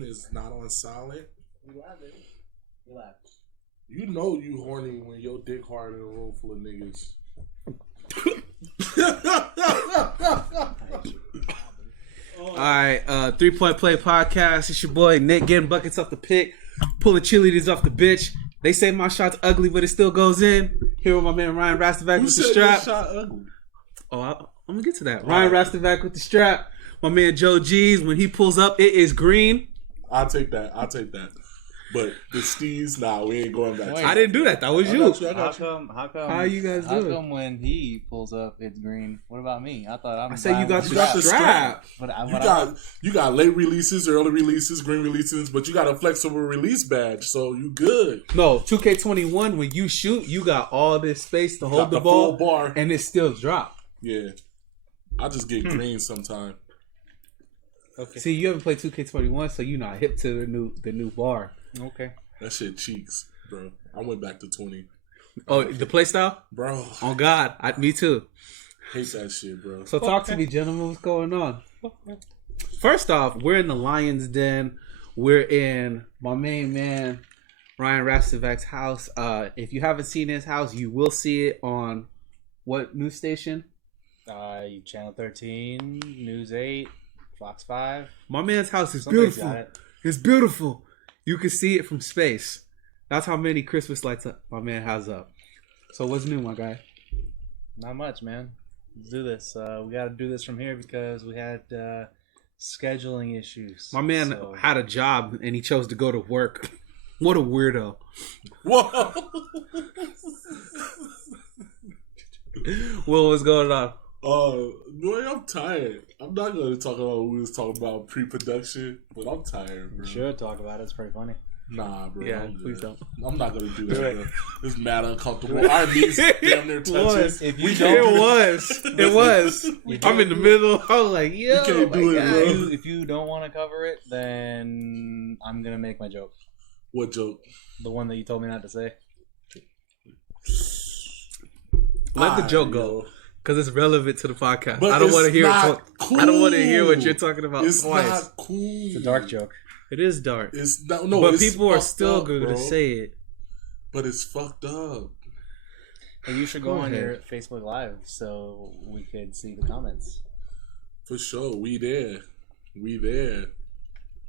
phone is not on silent. Relax. You know you horny when your dick hard in a room full of niggas. Alright, 3 Point Play Podcast. It's your boy Nick getting buckets off the pick, pulling cheerleaders off the bench. They say my shot's ugly, but it still goes in. Here with my man Ryan Rastovac with the strap. Shot ugly? Oh, I'm gonna get to that. Ryan Rastovac with the strap. My man Joe G's, when he pulls up, it is green. I'll take that. But the Steez, nah, we ain't going back. Wait, I didn't do that. That was you. How come? How you guys doing? How come when he pulls up, it's green? What about me? I said you got the strap. But you got late releases, early releases, green releases, but you got a flexible release badge, so you good. No, 2K21, when you shoot, you got all this space to hold the ball, bar, and it still drop. Yeah, I just get green sometime. Okay. See, you haven't played 2K21, so you're not hip to the new bar. Okay. That shit cheeks, bro. I went back to 20. Oh, the play style? Bro. Oh, God. Me too. Hate that shit, bro. So talk to me, gentlemen. What's going on? First off, we're in the Lion's Den. We're in my main man, Ryan Rastovac's house. If you haven't seen his house, you will see it on what news station? Channel 13, News 8, Fox 5. My man's house is Somebody's beautiful. got it. It's beautiful. You can see it from space. That's how many Christmas lights my man has up. So what's new, my guy? Not much, man. Let's do this. We got to do this from here because we had scheduling issues. My man had a job and he chose to go to work. What a weirdo. Whoa. Will, what's going on? Boy, I'm tired. I'm not going to talk about what we was talking about pre-production, but I'm tired, bro. You should talk about it. It's pretty funny. Nah, bro. Yeah, please don't. I'm not going to do that, bro. It's mad uncomfortable. Our knees damn near touching. It was. I'm in the middle. I was like, yo, you can't do it, bro. If you don't want to cover it, then I'm going to make my joke. What joke? The one that you told me not to say. Let the joke go. Because it's relevant to the podcast. But I don't want to hear cool. I don't want to hear what you're talking about it's twice. It's not cool. It's a dark joke. It is dark. It's not, no, but it's people are still going bro. to say it. But it's fucked up. Hey, you should go on your Facebook Live so we could see the comments. For sure, we there.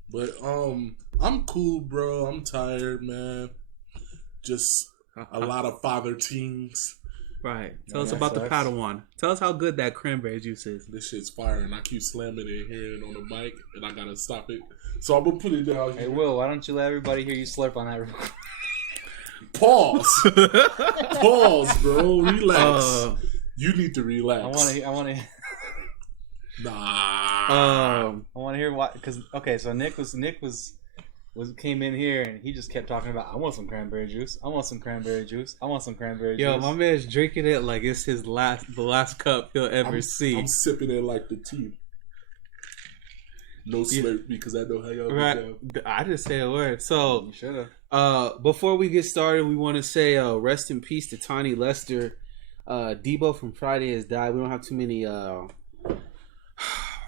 But I'm cool, bro. I'm tired, man. Just a lot of father teens. Right. Tell us about the Padawan. Tell us how good that cranberry juice is. This shit's fire, and I keep slamming it and hearing it on the mic, and I gotta stop it. So I'm gonna put it down here. Hey, Will, why don't you let everybody hear you slurp on that real quick? Pause, bro. Relax. You need to relax. I want to. Nah. I want to hear why. Because so Nick came in here and he just kept talking about, I want some cranberry juice. I want some cranberry juice. I want some cranberry juice. Yo, my man's drinking it like it's the last cup he'll ever see. I'm sipping it like the tea. No slurp because I know how y'all right. I didn't say a word. So you should have. Before we get started, we want to say rest in peace to Tiny Lester. Debo from Friday has died. We don't have too many.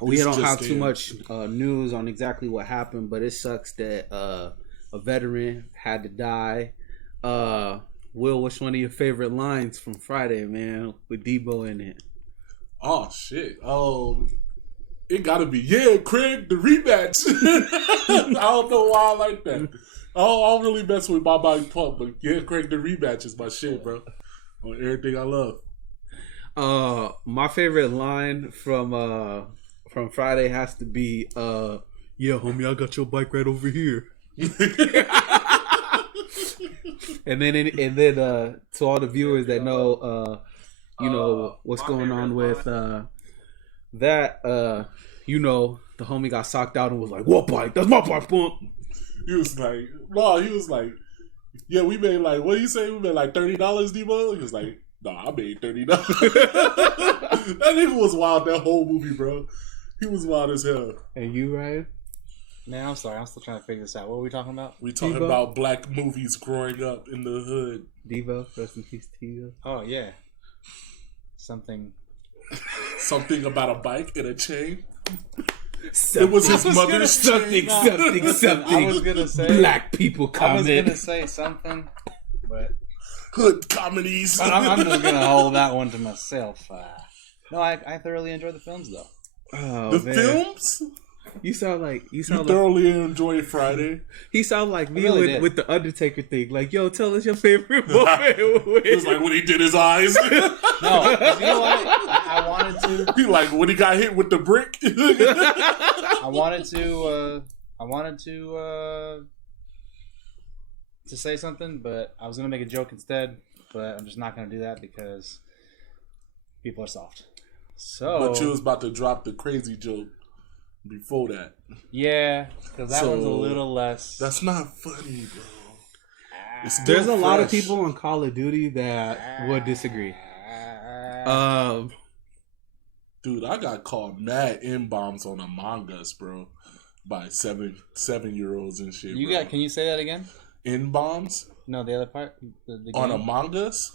We don't have too much news on exactly what happened, but it sucks that a veteran had to die. Will, what's one of your favorite lines from Friday, man, with Debo in it? Oh shit! It gotta be Craig the rematch. I don't know why I like that. I don't really mess with my body pump, but Craig the rematch is my shit, bro. On everything I love. My favorite line from Friday has to be, yeah, homie, I got your bike right over here. and then to all the viewers that know, what's going on with that, the homie got socked out and was like, "What bike? That's my bike, pump." He was like, yeah, we made like, what do you say? We made like $30, Debo? He was like, nah, I made $30. That nigga was wild that whole movie, bro. He was wild as hell. And you, Ryan? Man, I'm sorry. I'm still trying to figure this out. What are we talking about? We talking Debo? About black movies growing up in the hood. Devo, rest in peace to you. Oh, yeah. Something about a bike and a chain. It was his mother's something. I was gonna say Black people I was comment. gonna say something, but hood comedies. I'm just gonna hold that one to myself. No, I thoroughly enjoy the films though. Oh, the man. films. You sound like thoroughly enjoy Friday. he sound like me really with the Undertaker thing. Like, yo, tell us your favorite moment. It was like when he did his eyes. No, 'cause you know what? I wanted to. He like when he got hit with the brick. I wanted to say something, but I was gonna make a joke instead. But I'm just not gonna do that because people are soft. So, But you was about to drop the crazy joke before that. yeah, because that So, one's a little less. That's not funny, bro. It's still There's a lot of fresh. people on Call of Duty that would disagree. Dude, I got called mad N-bombs on Among Us, bro, by 7-year-olds and shit. You bro. got? Can you say that again? N-bombs No, the other part. The on game? Among Us.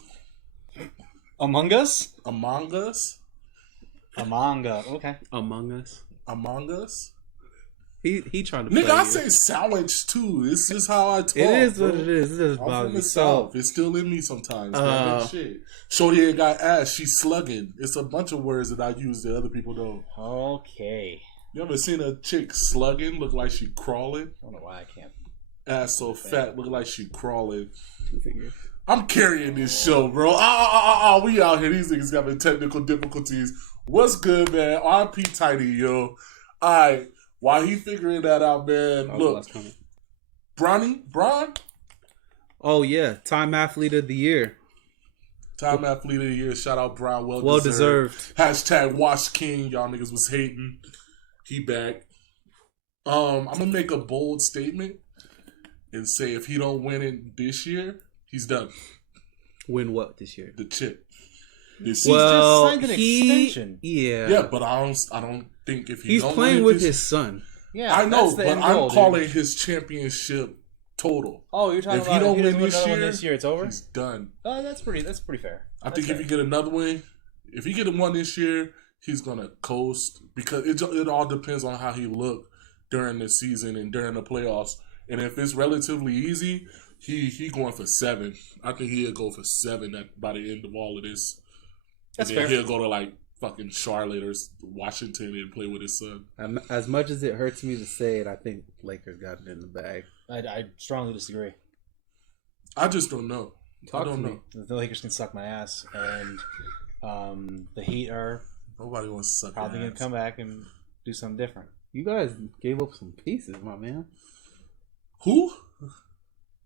Among Us. Among Us. Among Us. Okay. Among Us. Among Us. He trying to Nigga, play I you. say sandwich too. This is how I talk. It is bro. what it is. It does I'm bother from me. the South. It's still in me sometimes. Man. Shit. Shorty ain't got ass. She's slugging. It's a bunch of words that I use that other people don't. Okay. You ever seen a chick slugging? Look like she crawling. I don't know why I can't. Ass so fat, look like she crawling. 2 fingers. I'm carrying this show, bro. We out here. These niggas having technical difficulties. What's good, man? RP Tiny, yo. Alright. While he figuring that out, man, look. Bron? Oh yeah, Time Athlete of the Year. Time Athlete of the Year. Shout out Bron. Well deserved. Hashtag Wash King. Y'all niggas was hating. He back. I'm gonna make a bold statement and say if he don't win it this year, he's done. Win what this year? The chip. This Well, just signed an extension. Yeah, but I don't think if he he's don't playing win it with this, his son. Yeah, I know, that's the but end I'm goal, calling dude. his championship total. Oh, you're talking If about he don't if he doesn't win win another one this this year, it's over. He's done. Oh, that's pretty fair. I think if he get another win, if he get one this year, he's gonna coast because it all depends on how he look during the season and during the playoffs. And if it's relatively easy, he going for 7. I think he'll go for 7 by the end of all of this. That's and then fair. he'll go to like fucking Charlotte or Washington and play with his son. As much as it hurts me to say it, I think Lakers got it in the bag. I strongly disagree. I just don't know. Talk I don't to know. me. The Lakers can suck my ass, and the Heat are Nobody wants to suck probably your gonna ass. come back and do something different. You guys gave up some pieces, my man. Who?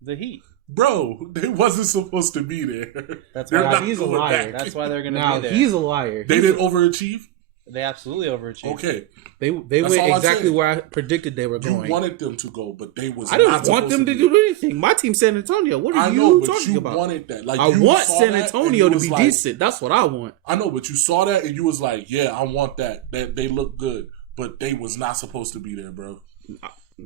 The Heat. Bro, they wasn't supposed to be there. That's They're why not he's a going liar. back. That's why they're gonna Now be there. he's a liar. They didn't overachieve? They absolutely overachieved. Okay. They That's went all I exactly said. where I predicted they were You going. wanted them to go, but they was I not didn't want supposed them to be. do anything. My team's San Antonio. What are I know, you but talking you about? wanted that. Like I you want saw San that and Antonio you to was be like- decent. That's what I want. I know, but you saw that and you was like, yeah, I want that. That they look good, but they was not supposed to be there, bro.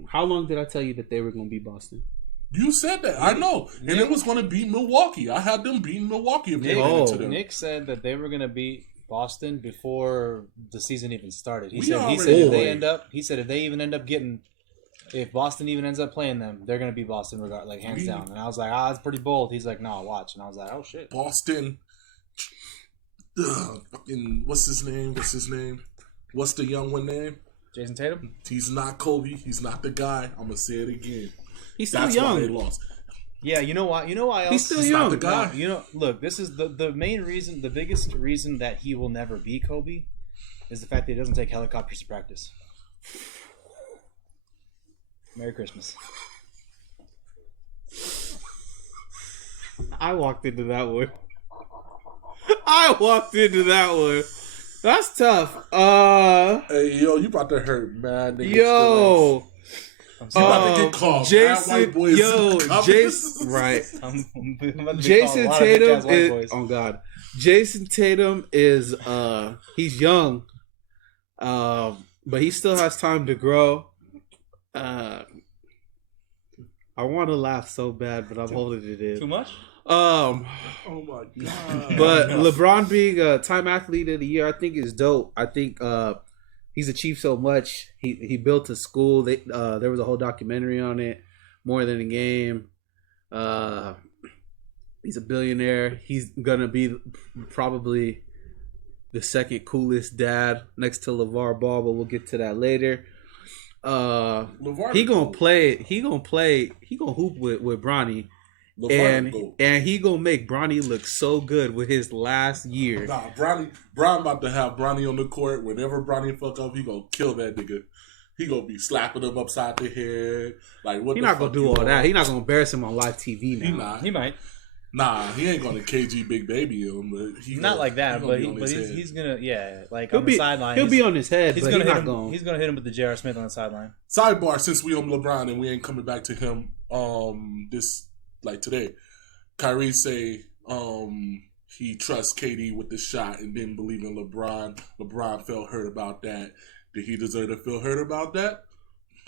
How long did I tell you that they were going to be Boston? You said that. I know. And it was going to beat Milwaukee. I had them beating Milwaukee if they Nick, ran into them. Nick said that they were gonna beat Boston before the season even started. He We said already if they know. end up, if they even end up getting, if Boston even ends up playing them, they're gonna beat Boston like hands down. And I was like, that's pretty bold. He's like, no, watch. And I was like, oh shit. Boston. Fucking what's his name? What's the young one name? Jason Tatum. He's not Kobe. He's not the guy. I'm gonna say it again. He's still That's why they young. lost. Yeah, you know why? You know why else? He's still He's not young. the guy. You know, look, this is the main reason, the biggest reason that he will never be Kobe is the fact that he doesn't take helicopters to practice. Merry Christmas. I walked into that one. That's tough. Hey, yo, you about to hurt mad niggas. Yo. I'm You about to get called. Jason, Mad white boys yo, coming. Jason, right. I'm about to be called a Jason lot of bitch-ass Tatum white is, boys. oh God. Jason Tatum is, he's young, but he still has time to grow. I want to laugh so bad, but I'm holding it in. Too much? Oh my god. But LeBron being a Time Athlete of the Year, I think is dope. I think he's achieved so much. He built a school. There was a whole documentary on it, More Than a Game. He's a billionaire. He's gonna be probably the second coolest dad next to LeVar Ball, but we'll get to that later. He gonna hoop with Bronny. And he gonna make Bronny look so good with his last year. Nah, Bron about to have Bronny on the court. Whenever Bronny fuck up, he gonna kill that nigga. He gonna be slapping him upside the head. Like what? He not gonna do all that. He not gonna embarrass him on live TV now. He might. Nah, he ain't gonna KG Big Baby him, but not like that. But he's gonna like on the sideline. He'll be on his head. He's gonna hit him. He's gonna hit him with the J.R. Smith on the sideline. Sidebar: since we on LeBron and we ain't coming back to him, today, Kyrie say he trusts KD with the shot and didn't believe in LeBron. LeBron felt hurt about that. Did he deserve to feel hurt about that?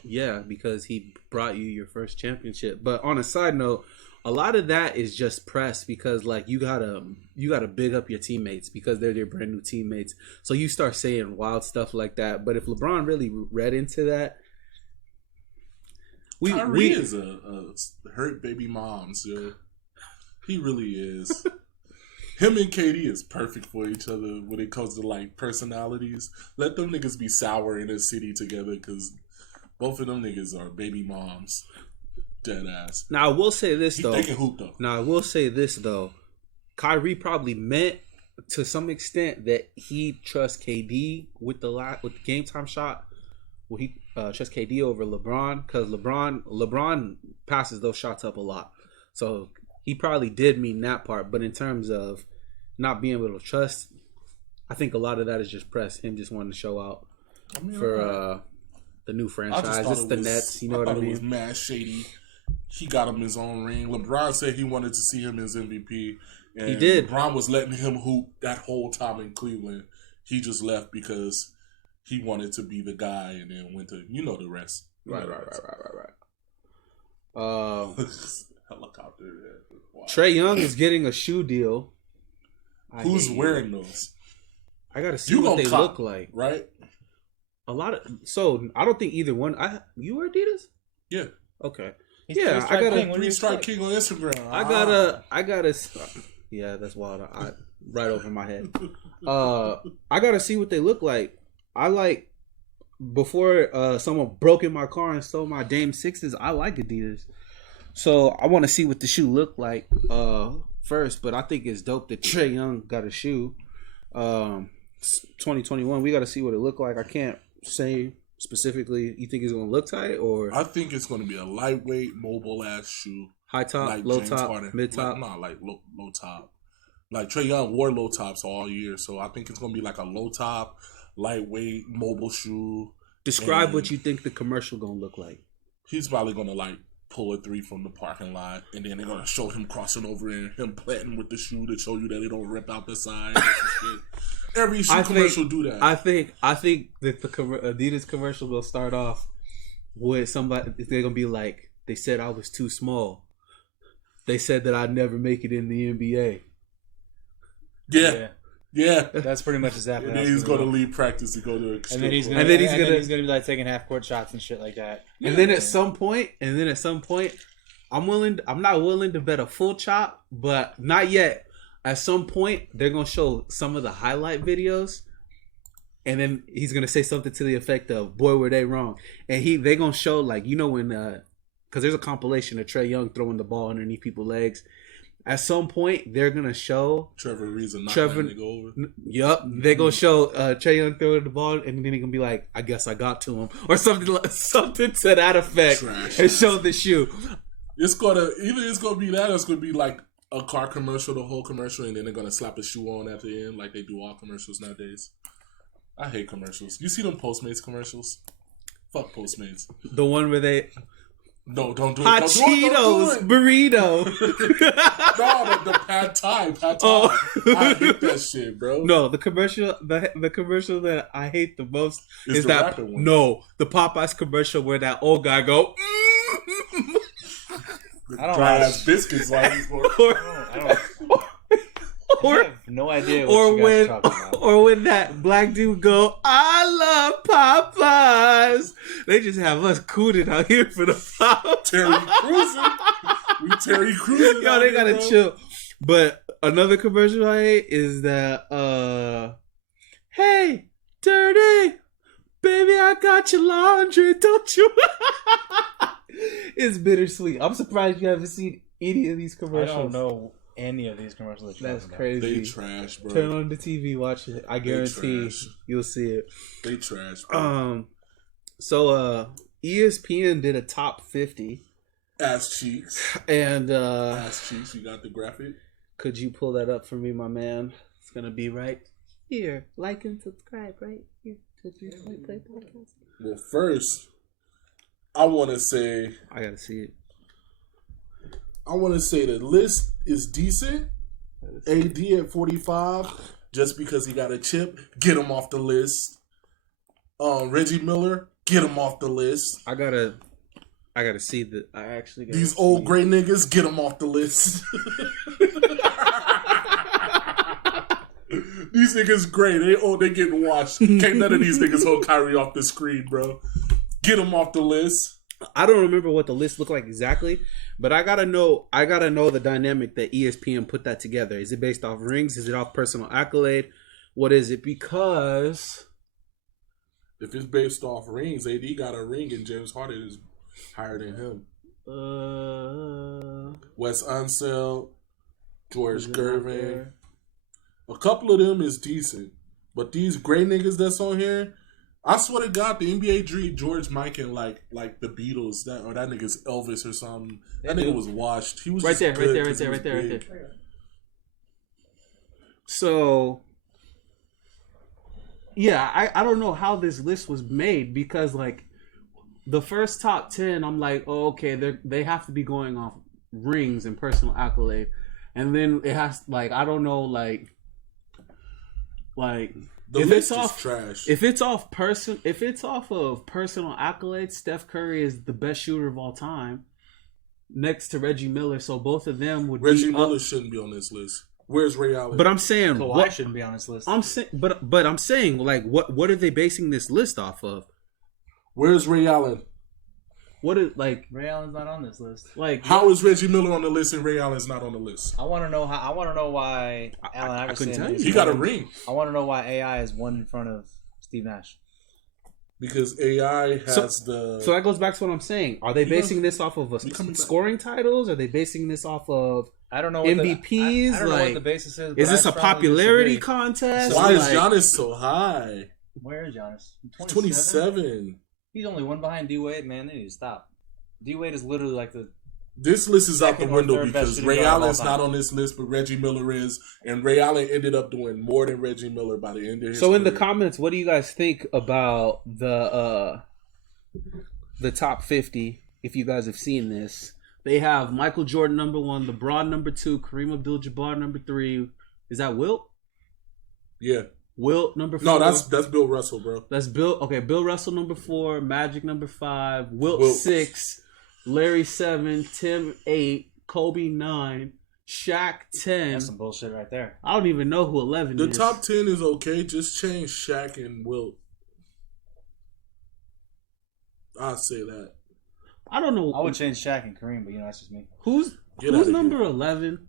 Yeah, because he brought you your first championship. But on a side note, a lot of that is just press because like you gotta big up your teammates because they're their brand new teammates. So you start saying wild stuff like that. But if LeBron really read into that, Kyrie is a hurt baby mom, so he really is. Him and KD is perfect for each other when it comes to like personalities. Let them niggas be sour in a city together because both of them niggas are baby moms. Dead ass. Now I will say this though. They can hoop though. Now I will say this though. Kyrie probably meant to some extent that he trusts KD with the game time shot. Well, he trusts KD over LeBron because LeBron passes those shots up a lot. So he probably did mean that part. But in terms of not being able to trust, I think a lot of that is just press. Him just wanting to show out for the new franchise. It's the Nets. You know what I mean? It was mad shady. He got him his own ring. LeBron said he wanted to see him as MVP. And he did. LeBron was letting him hoop that whole time in Cleveland. He just left because he wanted to be the guy and then went to, the rest. Right. Helicopter. Wow. Trae Young is getting a shoe deal. Who's wearing those? I gotta see what they look like. Right? So I don't think either one. You wear Adidas? Yeah. Okay. I got a 3-Strike King on Instagram. I gotta. Yeah, that's wild. Right over my head. I gotta see what they look like. Before someone broke in my car and stole my Dame 6s, I like Adidas. So I want to see what the shoe look like first. But I think it's dope that Trae Young got a shoe. 2021, we got to see what it look like. I can't say specifically. You think it's gonna look tight or? I think it's gonna be a lightweight, mobile ass shoe. High top, like low James top, Harden. mid top. Low top. Like Trae Young wore low tops all year, so I think it's gonna be like a low top, lightweight, mobile shoe. Describe what you think the commercial gonna look like. He's probably gonna pull a 3 from the parking lot, and then they're gonna show him crossing over and him planting with the shoe to show you that it don't rip out the side. Every shoe commercial do that. I think that the Adidas commercial will start off with somebody. They're gonna be like, they said I was too small. They said that I'd never make it in the NBA. Yeah. That's pretty much exactly. And then he's going to leave practice to go to a and then he's going to be like taking half court shots and shit like that. And then at some point, I'm not willing to bet a full chop, but not yet. At some point, they're going to show some of the highlight videos, and then he's going to say something to the effect of, "Boy, were they wrong." And they're going to show when because there's a compilation of Trae Young throwing the ball underneath people's legs. At some point, they're gonna show Trevor Ariza not letting it go over. Yup, they're gonna show Trae Young throwing the ball, and then they're gonna be like, "I guess I got to him," or something to that effect, and show the shoe. It's gonna be that, or it's gonna be like a car commercial, the whole commercial, and then they're gonna slap a shoe on at the end, like they do all commercials nowadays. I hate commercials. You see them Postmates commercials? Fuck Postmates. The one where they. No, don't do it. Hot Cheetos burrito. No, the pad thai. Oh. I hate that shit, bro. No, the commercial that I hate the most is that one. No, the Popeyes commercial where that old guy go. Dry ass biscuits like I have no idea what you guys are talking about. Or when that black dude go, "I love Popeyes. They just have us cooted out here for the Popeyes. Terry cruising. We Terry cruising. Yo, they gotta chill. But another commercial I hate is that, hey, Dirty, baby, I got your laundry, don't you? It's bittersweet. I'm surprised you haven't seen any of these commercials. I don't know any of these commercials. That's crazy. They trash, bro. Turn on the TV, watch it. I guarantee you'll see it. They trash, bro. So ESPN did a top 50. Ass cheeks. And Ass cheeks, you got the graphic? Could you pull that up for me, my man? It's gonna be right here. Like and subscribe right here to Play Podcast. Well, first, I want to say... I gotta see it. I want to say the list is decent. AD at 45, just because he got a chip, get him off the list. Reggie Miller, get him off the list. I gotta see the. I actually gotta these old gray niggas, get them off the list. These niggas gray. They getting washed. Can't none of these niggas hold Kyrie off the screen, bro. Get them off the list. I don't remember what the list looked like exactly, but I gotta know the dynamic that ESPN put that together. Is it based off rings? Is it off personal accolade? What is it? Because if it's based off rings, AD got a ring and James Harden is higher than him. Wes Unseld, George Gervin. A couple of them is decent, but these gray niggas that's on here, I swear to God, the NBA dream George Mikan like the Beatles, that nigga's Elvis or something. That nigga was washed. He was right there. So, yeah, I don't know how this list was made because like the first top 10, I'm like, oh, okay, they have to be going off rings and personal accolade, and then it has like I don't know like. The if list it's off is trash. If it's off of personal accolades, Steph Curry is the best shooter of all time, next to Reggie Miller. So both of them would. Reggie Miller shouldn't be on this list. Where's Ray Allen? But I'm saying Kawhi shouldn't be on this list. I'm saying, but I'm saying like what are they basing this list off of? Where's Ray Allen? What is like Ray Allen's not on this list. Like how is Reggie Miller on the list and Ray Allen's not on the list? I want to know why Allen Iverson. He got a ring. I want to know why AI is one in front of Steve Nash. Because AI has So that goes back to what I'm saying. Are they basing this off of scoring titles? Are they basing this off of I don't know MVPs? I don't know what the basis is. Is this a popularity contest? Why is Giannis so high? Where is Giannis? 27. He's only one behind D Wade, man. They need to stop. D Wade is literally like the. This list is out the window because Ray Allen's not on this list, but Reggie Miller is, and Ray Allen ended up doing more than Reggie Miller by the end of his career. In the comments, what do you guys think about the top 50? If you guys have seen this, they have Michael Jordan number 1, LeBron number 2, Kareem Abdul-Jabbar number 3. Is that Wilt? Yeah. Wilt number 4. No, that's Bill Russell, bro. That's Bill. Okay, Bill Russell number 4, Magic number 5, Wilt 6, Larry 7, Tim 8, Kobe 9, Shaq 10. That's some bullshit right there. I don't even know who 11 is. The top 10 is okay. Just change Shaq and Wilt. I'll say that. I don't know. I would change Shaq and Kareem, but that's just me. Who's number 11?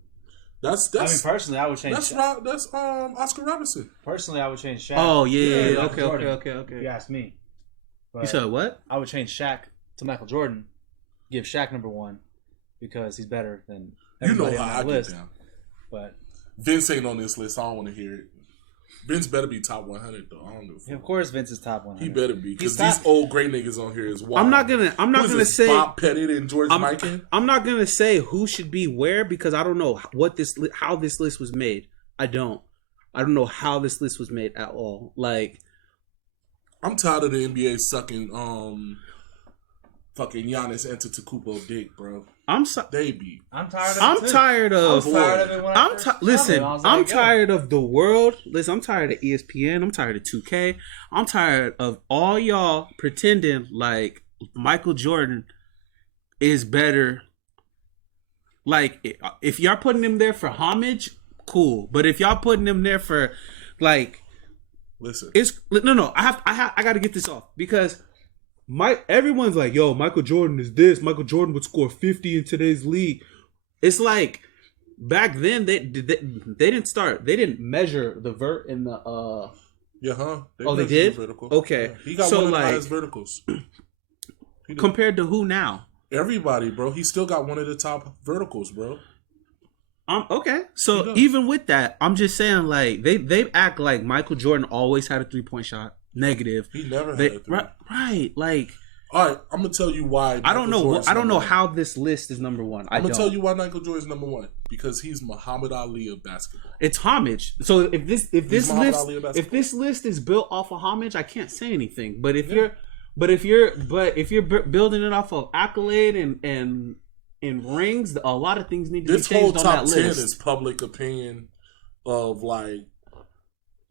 That's. I mean, personally, I would change. That's Oscar Robertson. Personally, I would change Shaq. Oh yeah. Okay. If you ask me. But you said what? I would change Shaq to Michael Jordan. Give Shaq number 1 because he's better than everybody on that list. Down. But Vince ain't on this list. I don't want to hear it. Vince better be top 100 though. I don't know. Yeah, of course, Vince is top 100. He better be because these old great niggas on here is wild. I'm not gonna say Bob Pettit and George Mikan. I'm not gonna say who should be where because I don't know how this list was made. I don't know how this list was made at all. Like, I'm tired of the NBA sucking fucking Giannis Antetokounmpo dick, bro. I'm tired of the world. Listen, I'm tired of ESPN. I'm tired of 2K. I'm tired of all y'all pretending like Michael Jordan is better. Like, if y'all putting him there for homage, cool. But if y'all putting him there for like Listen, It's no. I got to get this off because everyone's like, yo, Michael Jordan is this. Michael Jordan would score 50 in today's league. It's like back then they didn't measure the vert in the they did vertical. Okay, yeah. He got one of the highest verticals compared to who now? Everybody, bro. He still got one of the top verticals, bro. Okay, so even with that, I'm just saying, like they act like Michael Jordan always had a 3-point shot. Negative. He never had a 3. Right. Like, all right, I'm gonna tell you why. I don't know how this list is number one. I'm gonna tell you why Michael Jordan is number one, because he's Muhammad Ali of basketball. It's homage. So if this list is built off of homage, I can't say anything. But if you're building it off of accolade and rings, a lot of things need to be changed on that list. This whole top 10 is public opinion of like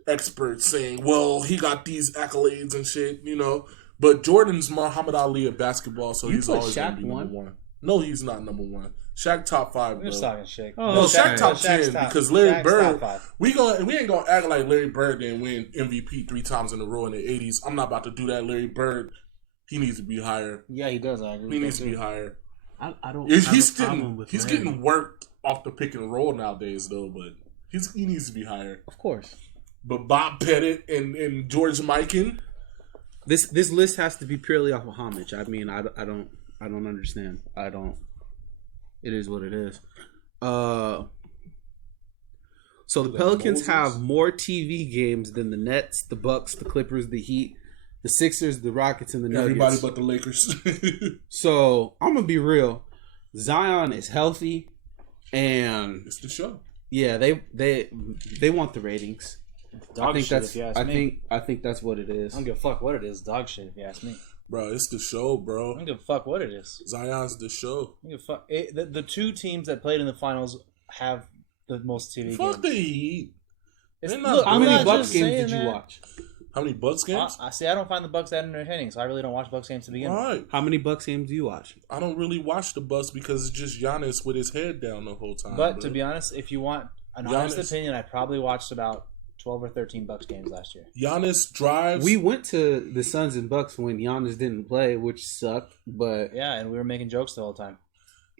experts saying, well, he got these accolades and shit, you know. But Jordan's Muhammad Ali of basketball, so he's always going to be number one. No, he's not number one. Shaq top 5, bro. We're just talking Shaq. No, Shaq top 10 because Larry Bird. We ain't gonna act like Larry Bird didn't win MVP 3 times in a row in the 80s. I'm not about to do that. Larry Bird, he needs to be higher. Yeah, he does. I agree. He needs to be higher. I don't. He's getting worked off the pick and roll nowadays, though. But he needs to be higher, of course. But Bob Pettit and George Mikan. This list has to be purely off of homage. I mean, I don't understand. I don't. It is what it is. So the Pelicans have more TV games than the Nets, the Bucks, the Clippers, the Heat, the Sixers, the Rockets, and the Nuggets. Everybody but the Lakers. So I'm gonna be real. Zion is healthy, and it's the show. Yeah, they want the ratings. Dog shit, if you ask me. I think that's what it is. I don't give a fuck what it is. Dog shit, if you ask me. Bro, it's the show, bro. I don't give a fuck what it is. Zion's the show. I don't give a fuck. The 2 teams that played in the finals have the most TV games. Fuck the Heat. How many Bucks games did you watch? How many Bucks games? I see. I don't find the Bucks that entertaining, so I really don't watch Bucks games to begin with. Right. How many Bucks games do you watch? I don't really watch the Bucks because it's just Giannis with his head down the whole time. But to be honest, if you want an honest opinion, I probably watched about 12 or 13 Bucks games last year. Giannis drives. We went to the Suns and Bucks when Giannis didn't play, which sucked. But yeah, and we were making jokes the whole time.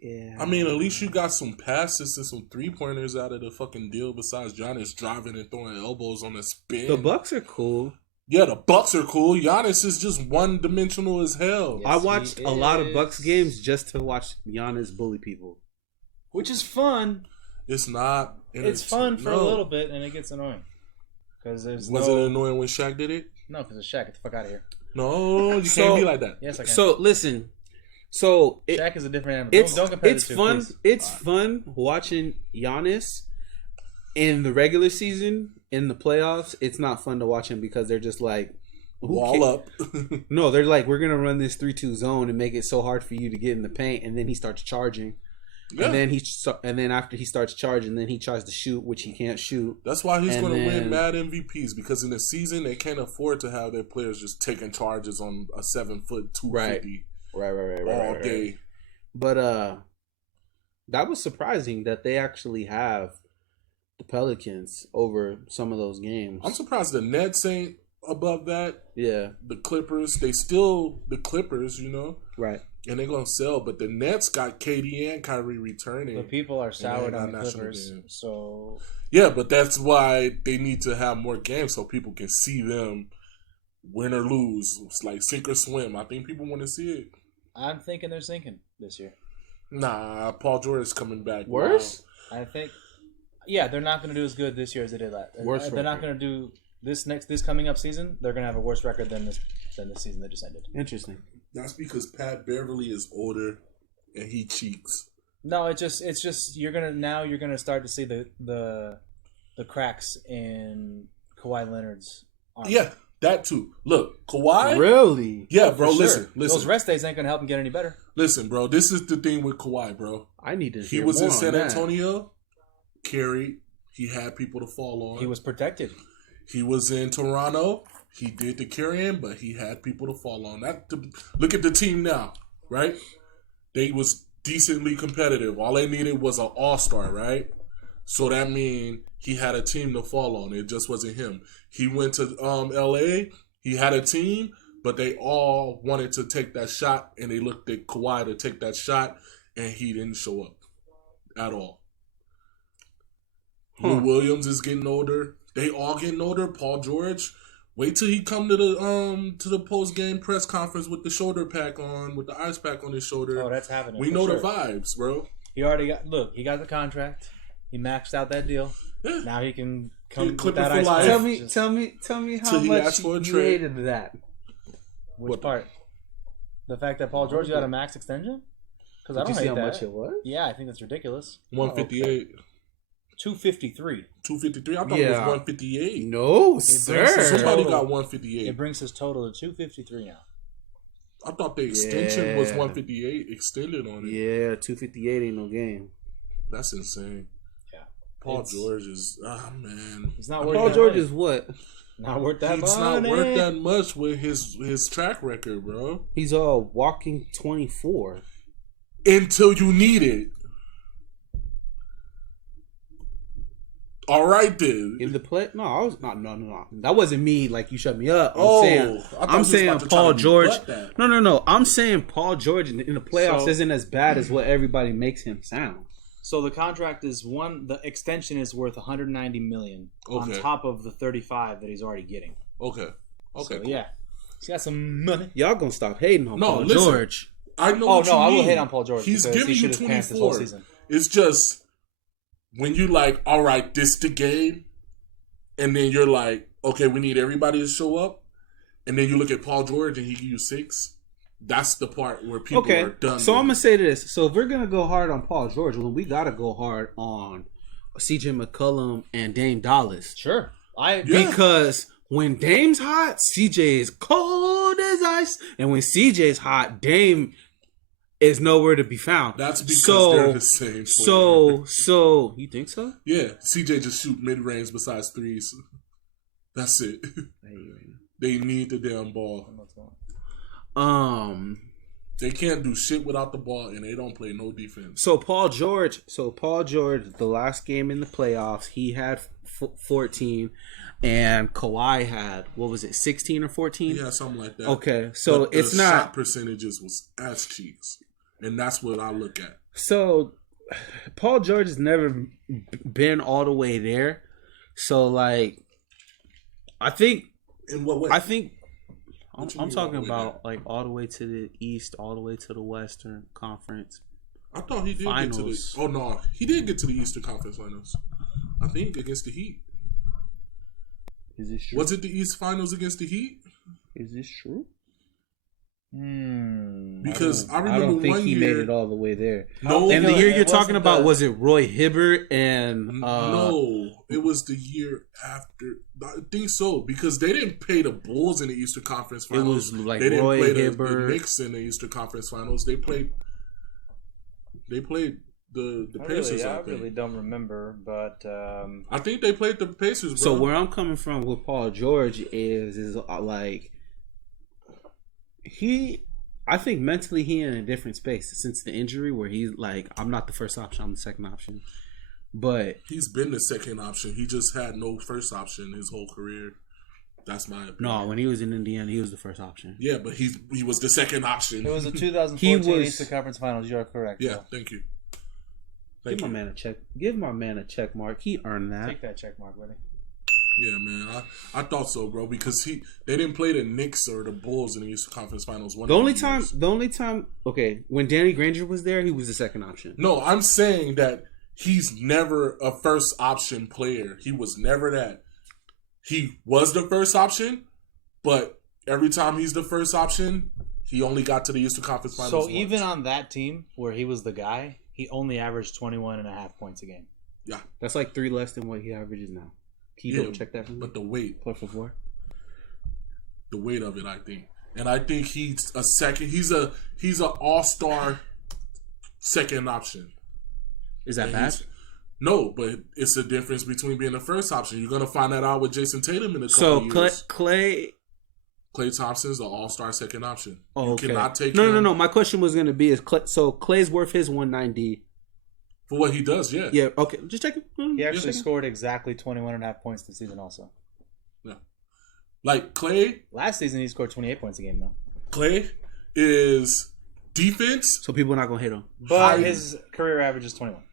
Yeah. I mean, at least you got some passes and some 3-pointers out of the fucking deal. Besides Giannis driving and throwing elbows on the spin. The Bucks are cool. Yeah, the Bucks are cool. Giannis is just one-dimensional as hell. Yes, I watched a lot of Bucks games just to watch Giannis bully people, which is fun. It's not. It's fun for a little bit, and it gets annoying. Was it annoying when Shaq did it? No, because it's Shaq. Get the fuck out of here. No, you can't be like that. Yes, I can. So listen. So Shaq is a different animal. Don't compare it's the two, fun. please. It's fun watching Giannis in the regular season. In the playoffs, it's not fun to watch him because they're just like wall up. No, they're like, we're gonna run this 3-2 zone and make it so hard for you to get in the paint, and then he starts charging. Yeah. And then after he starts charging, then he tries to shoot, which he can't shoot. That's why he's going to win mad MVPs, because in the season they can't afford to have their players just taking charges on a 7-foot 250 all day. But that was surprising that they actually have the Pelicans over some of those games. I'm surprised the Nets ain't above that. Yeah, the Clippers, they still the Clippers, you know, right? And they're gonna sell, but the Nets got KD and Kyrie returning. The people are soured on the Clippers, so yeah, but that's why they need to have more games so people can see them win or lose. It's like sink or swim. I think people want to see it. I'm thinking they're sinking this year. Nah, Paul George's coming back. Worse? Wow. I think. Yeah, they're not going to do as good this year as they did last. Worse. They're not going to do this coming up season. They're going to have a worse record than this season that just ended. Interesting. That's because Pat Beverly is older and he cheats. No, it's just you're gonna start to see the cracks in Kawhi Leonard's arm. Yeah, that too. Look, Kawhi. Really? Yeah, bro. Listen. Those rest days ain't gonna help him get any better. Listen, bro. This is the thing with Kawhi, bro. I need to. He was in San Antonio, carried. He had people to fall on. He was protected. He was in Toronto. He did the carrying, but he had people to fall on. Look at the team now, right? They was decently competitive. All they needed was an all-star, right? So that means he had a team to fall on. It just wasn't him. He went to L.A. He had a team, but they all wanted to take that shot, and they looked at Kawhi to take that shot, and he didn't show up at all. Lou Williams is getting older. They all getting older. Paul George, wait till he come to the post game press conference with the shoulder pack on, with the ice pack on his shoulder. Oh, that's happening. We know the vibes, bro. He got the contract. He maxed out that deal. Yeah. Now he can come clip with that it for ice life. Tell me how much you hated that. Which part? The fact that Paul George got a max extension? Because I don't hate how that. much it was? Yeah, I think that's ridiculous. 158. 253. 253? I thought it was 158. No, sir. Somebody got 158. It brings his total to 253 now. I thought the extension was 158 extended on it. Yeah, 258 ain't no game. That's insane. Yeah. Paul George is, man. He's not worth Paul George is what? Not worth that much. He's not worth that much with his track record, bro. He's a walking 24. Until you need it. All right, then. In the play? No, I was not. No. That wasn't me. Like you shut me up. I'm I'm saying Paul George. No. I'm saying Paul George in the playoffs isn't as bad as what everybody makes him sound. So the contract is the extension is worth $190 million on top of the 35 that he's already getting. Okay. So, cool. Yeah, he's got some money. Y'all gonna stop hating on Paul George? I know. I will hate on Paul George. He's giving you 24. Season. It's just when you like, all right, this the game, and then you're like, okay, we need everybody to show up, and then you look at Paul George and he give you 6. That's the part where people are done. So I'm gonna say this. So if we're gonna go hard on Paul George, well, we gotta go hard on C.J. McCollum and Dame Dallas. Sure, because when Dame's hot, C.J. is cold as ice, and when C.J.'s hot, Dame is nowhere to be found. That's because they're the same player. So you think so? Yeah, C.J. just shoot mid range besides threes. That's it. They need the damn ball. They can't do shit without the ball, and they don't play no defense. So Paul George, the last game in the playoffs, he had 14, and Kawhi had 16 or 14? Yeah, something like that. Okay, so but it's the not shot percentages was ass cheeks, and that's what I look at. So Paul George has never been all the way there. So like, I think in what way? I think. I'm talking about like all the way to the East, all the way to the Western Conference. I thought he did finals. Get to the. Oh no, he did get to the Eastern Conference Finals. I think against the Heat. Is this true? Was it the East Finals against the Heat? Is this true? Because I remember don't think one he year, made it all the way there. No, and the year you're talking about, was it Roy Hibbert and no, it was the year after. I think so because they didn't play the Bulls in the Eastern Conference Finals. It was like they didn't Roy play Hibbert, the Knicks in the Eastern Conference Finals. They played the Pacers. I really don't remember, but I think they played the Pacers. Bro. So where I'm coming from with Paul George is like I think mentally he in a different space since the injury where he's like, I'm not the first option, I'm the second option. But he's been the second option. He just had no first option his whole career. That's my opinion. No, when he was in Indiana, he was the first option. Yeah, but he was the second option. It was the 2014 Eastern Conference Finals. You are correct. Yeah, thank you. Give my man a check. Give my man a check mark. He earned that. Take that check mark, buddy. Yeah, man. I thought so, bro, because they didn't play the Knicks or the Bulls in the Eastern Conference Finals. The only time, okay, when Danny Granger was there, he was the second option. No, I'm saying that he's never a first option player. He was never that. He was the first option, but every time he's the first option, he only got to the Eastern Conference Finals. So even on that team where he was the guy, he only averaged 21.5 points a game. Yeah. That's like 3 less than what he averages now. Can you double check that for me? But the weight. Por favor. The weight of it, I think. And I think he's a second. He's an all-star second option. Is that bad? No, but it's the difference between being the first option. You're going to find that out with Jason Tatum in a couple of years. So Klay Thompson's the all-star second option. Oh, okay. You cannot take No. My question was going to be, Clay's worth his 190 For what he does, yeah. Yeah, okay. Just checking. He actually scored exactly 21.5 points this season also. Yeah. Like, Clay... Last season, he scored 28 points a game, though. Clay is defense... So people are not going to hit him. But his career average is 21.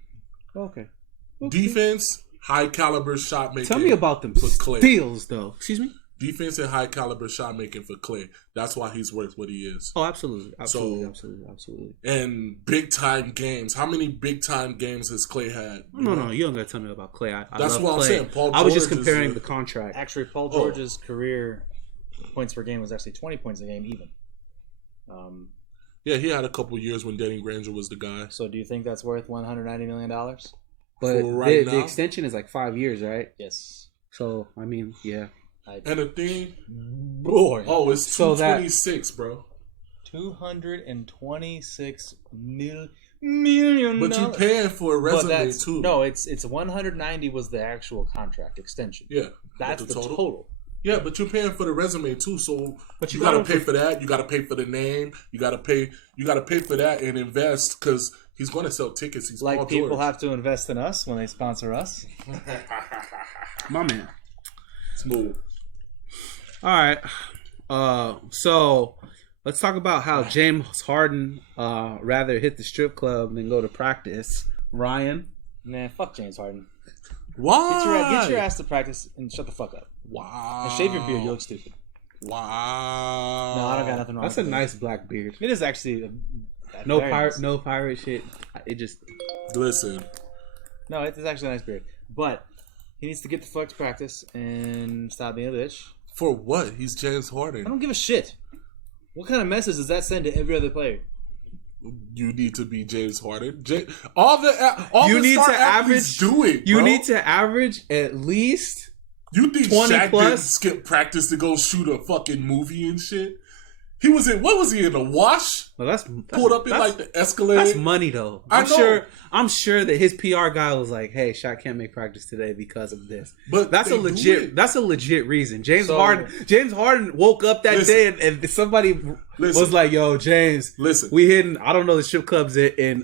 Okay. Defense, high caliber shot making. Tell me about them steals, though. Excuse me? Defense and high caliber shot making for Clay. That's why he's worth what he is. Oh, absolutely. Absolutely. And big time games. How many big time games has Clay had? No. You don't got to tell me about Clay. That's what I'm saying. I was just comparing the contract. Actually, Paul George's career points per game was actually 20 points a game even. Yeah, he had a couple years when Danny Granger was the guy. So do you think that's worth $190 million? But the extension is like 5 years, right? Yes. So, I mean, yeah. And the thing, boy, it's 226, bro. $226 million. But you paying for a resume too. No, it's 190 was the actual contract extension. Yeah, that's the total. Yeah, but you're paying for the resume too, so but you gotta pay for that. You gotta pay for the name. You gotta pay for that and invest because he's going to sell tickets. He's like people have to invest in us when they sponsor us. My man, smooth. All right, so let's talk about how James Harden rather hit the strip club than go to practice. Ryan, man, fuck James Harden. Why? Get your ass to practice and shut the fuck up. Wow. And shave your beard. You look stupid. Wow. No, I don't got nothing wrong. That's with a nice black beard. It is actually no pirate shit. It just listen. No, it's actually a nice beard, but he needs to get the fuck to practice and stop being a bitch. For what? He's James Harden. I don't give a shit. What kind of message does that send to every other player? You need to be James Harden. You need to average. Do it. You need to average at least. You think 20 Shaq plus? didn't skip practice to go shoot a fucking movie and shit? He was in. What was he in? A wash? Well, that's pulled up in like the Escalade. That's money though. I'm sure that his PR guy was like, "Hey, Shaq can't make practice today because of this." But that's a legit reason. James Harden woke up that day and somebody was like, "Yo, James, we hitting. I don't know the strip clubs in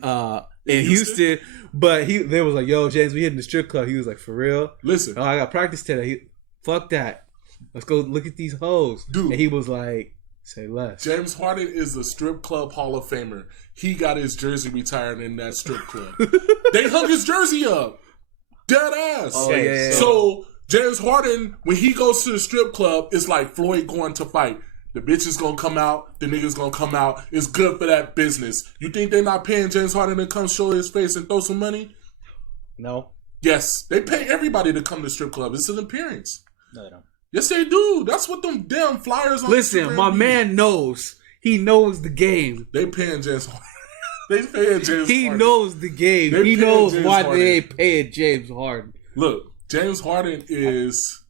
Houston, but they was like, "Yo, James, we hitting the strip club." He was like, "For real? Listen, I got practice today. Fuck that. Let's go look at these hoes." Dude, and he was like. Say less. James Harden is a strip club Hall of Famer. He got his jersey retired in that strip club. They hung his jersey up. Dead ass. Oh, yeah. So James Harden, when he goes to the strip club, it's like Floyd going to fight. The bitch is going to come out. The nigga's going to come out. It's good for that business. You think they're not paying James Harden to come show his face and throw some money? No. Yes. They pay everybody to come to the strip club. It's an appearance. No, they don't. Yes, they do. That's what them damn flyers on Listen, Instagram my do. man knows. He knows the game. They paying James Harden. They paying James He Harden. knows the game. He knows why they ain't paying James Harden. Look, James Harden is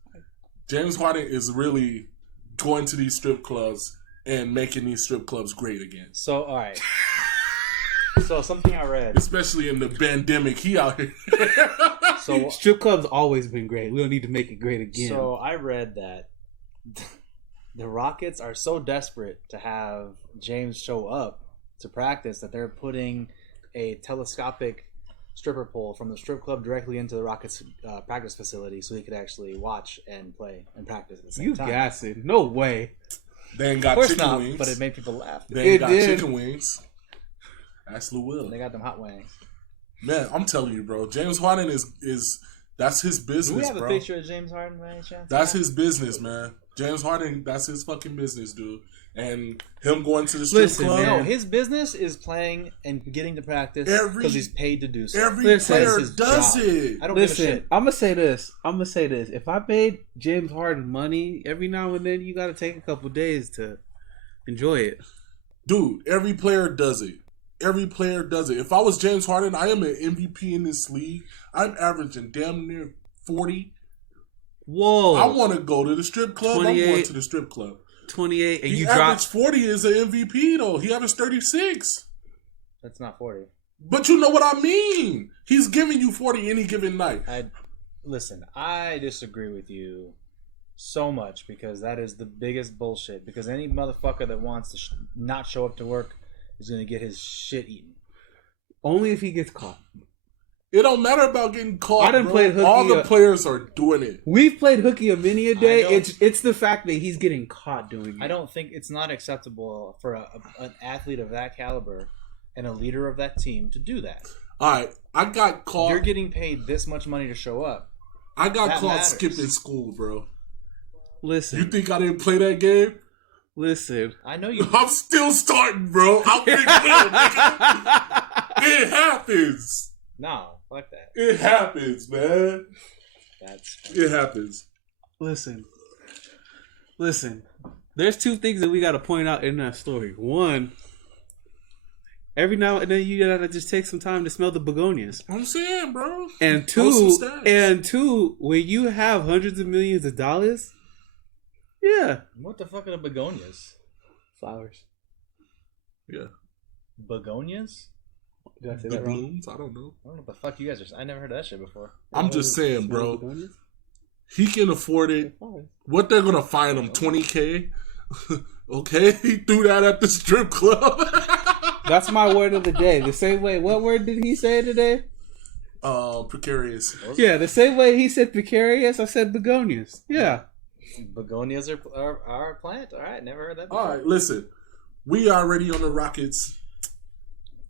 really going to these strip clubs and making these strip clubs great again. So, all right. So something I read, especially in the pandemic, he out here. So strip clubs always been great. We don't need to make it great again. So I read that the Rockets are so desperate to have James show up to practice that they're putting a telescopic stripper pole from the strip club directly into the Rockets practice facility, so he could actually watch and play and practice at the same time. You gassing? No way. They ain't got chicken wings, but it made people laugh. They ain't got chicken wings. Ask Lou Will. They got them hot wings. Man, I'm telling you, bro. James Harden is that's his business, bro. Do we have a picture of James Harden by any chance? That's his business, man. James Harden, that's his fucking business, dude. And him going to the strip club. No, his business is playing and getting to practice because he's paid to do so. Every player does it. I don't give a shit. I'm gonna say this. If I paid James Harden money, every now and then you got to take a couple days to enjoy it. Dude, every player does it. Every player does it. If I was James Harden, I am an MVP in this league. I'm averaging damn near 40. Whoa. I want to go to the strip club. I'm going to the strip club. 28 and he you averaged 40 as an MVP though. He averaged 36. That's not 40. But you know what I mean. He's giving you 40 any given night. Listen, I disagree with you so much because that is the biggest bullshit. Because any motherfucker that wants to not show up to work is going to get his shit eaten. Only if he gets caught. It don't matter about getting caught. I done bro. played hooky, All the players are doing it. We've played hooky a many a day. It's the fact that he's getting caught doing it. I don't think it's not acceptable for an athlete of that caliber and a leader of that team to do that. All right, I got caught. You're getting paid this much money to show up. I got That caught matters. skipping school, bro. Listen. You think I didn't play that game? Listen. I know you. I'm still starting, bro. I'm big nigga. It happens. No, fuck that. It happens, man. That's It happens. Listen. There's two things that we got to point out in that story. One, every now and then you gotta just take some time to smell the begonias. I'm saying, bro. And Post some stats. two, when you have hundreds of millions of dollars, yeah, What the fuck are the begonias? flowers. Yeah. Begonias? Did I say The that wrong? blooms? I don't know. I don't know what the fuck you guys are. I never heard of that shit before. I'm just saying, Smell bro. begonias? He can afford it. Flowers. What they're gonna fine him? $20K? Okay, he threw that at the strip club. That's my word of the day. The same way. What word did he say today? Precarious. Yeah, the same way he said precarious, I said begonias. Yeah. Begonias are a plant? Alright, never heard that before. All right, listen. We already on the Rockets.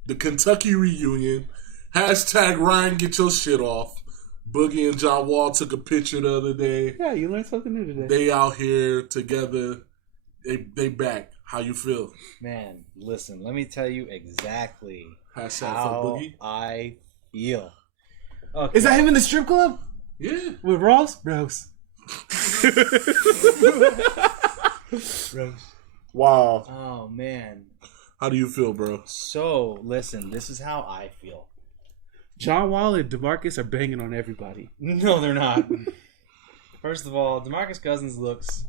The Kentucky reunion. Hashtag Ryan, get your shit off. Boogie and John Wall took a picture the other day. Yeah, you learned something new today. They out here together. They back. How you feel? Man, listen, let me tell you exactly Hashtag how for Boogie. I feel. Okay. Is that him in the strip club? Yeah. With Ross? Bros. Wow. Oh, man. How do you feel, bro? So, listen, this is how I feel. John Wall and DeMarcus are banging on everybody. No, they're not. First of all, DeMarcus Cousins looks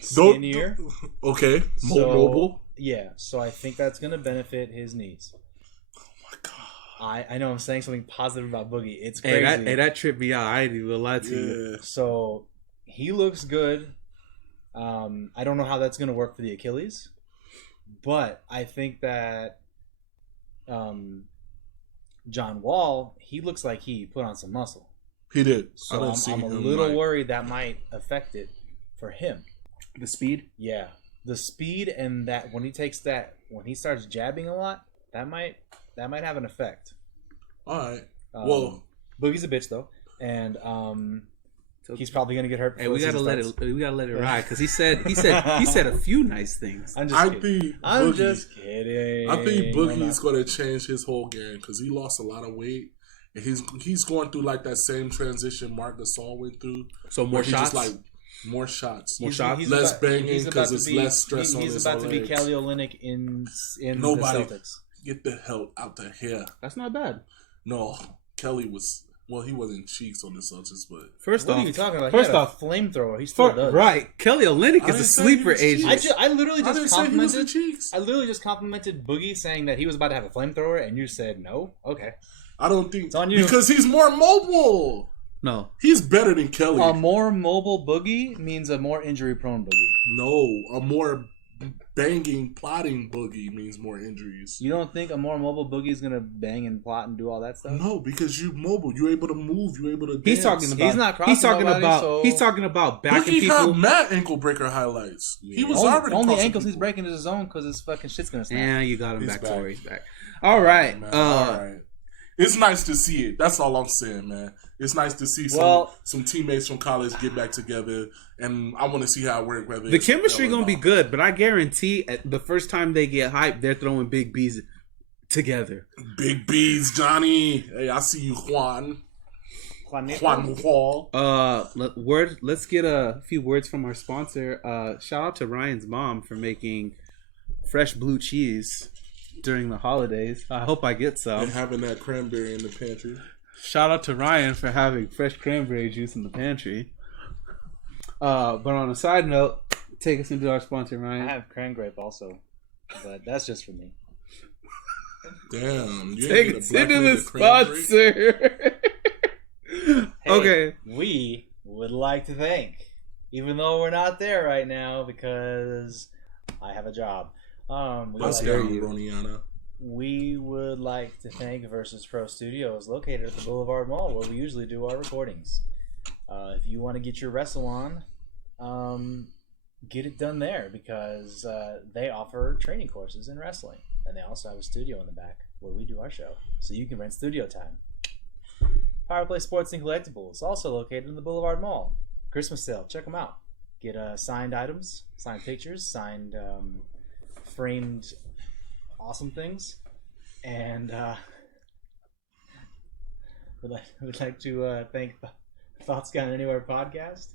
skinnier. Okay. More So, mobile. Yeah, so I think that's going to benefit his knees. Oh my God. I know I'm saying something positive about Boogie. It's Hey, crazy. that tripped me out. I ain't even gonna lie to you. Yeah. So he looks good. I don't know how that's going to work for the Achilles, but I think that John Wall, he looks like he put on some muscle. He did. So I'm a little worried that might affect it for him. The speed? Yeah, the speed and that when he starts jabbing a lot, that might have an effect. All right. Well, Boogie's a bitch though, and he's probably gonna get hurt. Hey, we gotta let it ride because he said a few nice things. I'm just kidding. I'm just kidding. I think Boogie's gonna change his whole game because he lost a lot of weight. And he's going through like that same transition Marc Gasol went through. So more shots, just like more shots, less banging because it's less stress on his legs. He's about to be Kelly Olynyk in Nobody, the Celtics. Get the hell out of here. That's not bad. No, Kelly was. Well, he wasn't cheeks on the Celtics, but What are you talking about? First off, flamethrower. He still does. Right, Kelly Olynyk is a sleeper agent. I literally just complimented. Cheeks. I literally just complimented Boogie saying that he was about to have a flamethrower, and you said no. Okay, I don't think it's on you because he's more mobile. No, he's better than Kelly. A more mobile Boogie means a more injury-prone Boogie. No, a more banging, plotting Boogie means more injuries. You don't think a more mobile Boogie is gonna bang and plot and do all that stuff? No, because you mobile, you're able to move, you're able to dance. he's talking about. He's not crossing He's talking about backing Boogie people. had mad ankle breaker highlights. Yeah. He was only already crossing ankles he's people. breaking is his own because his fucking shit's gonna snap. And you got him He's back back. to where he's back. All right. Man, all right. It's nice to see it. That's all I'm saying, man. It's nice to see some teammates from college get back together, and I want to see how it works. The chemistry gonna be good, but I guarantee at the first time they get hyped, they're throwing big B's together. Big B's, Johnny. Hey, I see you, Juan Hall. Let's get a few words from our sponsor. Shout out to Ryan's mom for making fresh blue cheese during the holidays. I hope I get some. And having that cranberry in the pantry. Shout out to Ryan for having fresh cranberry juice in the pantry. But on a side note, take us into our sponsor, Ryan. I have cran grape also, but that's just for me. Damn. You Take us into the sponsor. Hey, Okay. We would like to thank, even though we're not there right now because I have a job. Let's go, Roniana. we would like to thank Versus Pro Studios, located at the Boulevard Mall, where we usually do our recordings. If you want to get your wrestle on, get it done there, because they offer training courses in wrestling, and they also have a studio in the back where we do our show, so you can rent studio time. Powerplay Sports and Collectibles, also located in the Boulevard Mall. Christmas sale, check them out. Get signed items, signed pictures, signed framed awesome things, and we'd like to thank Thoughts Gone Anywhere podcast,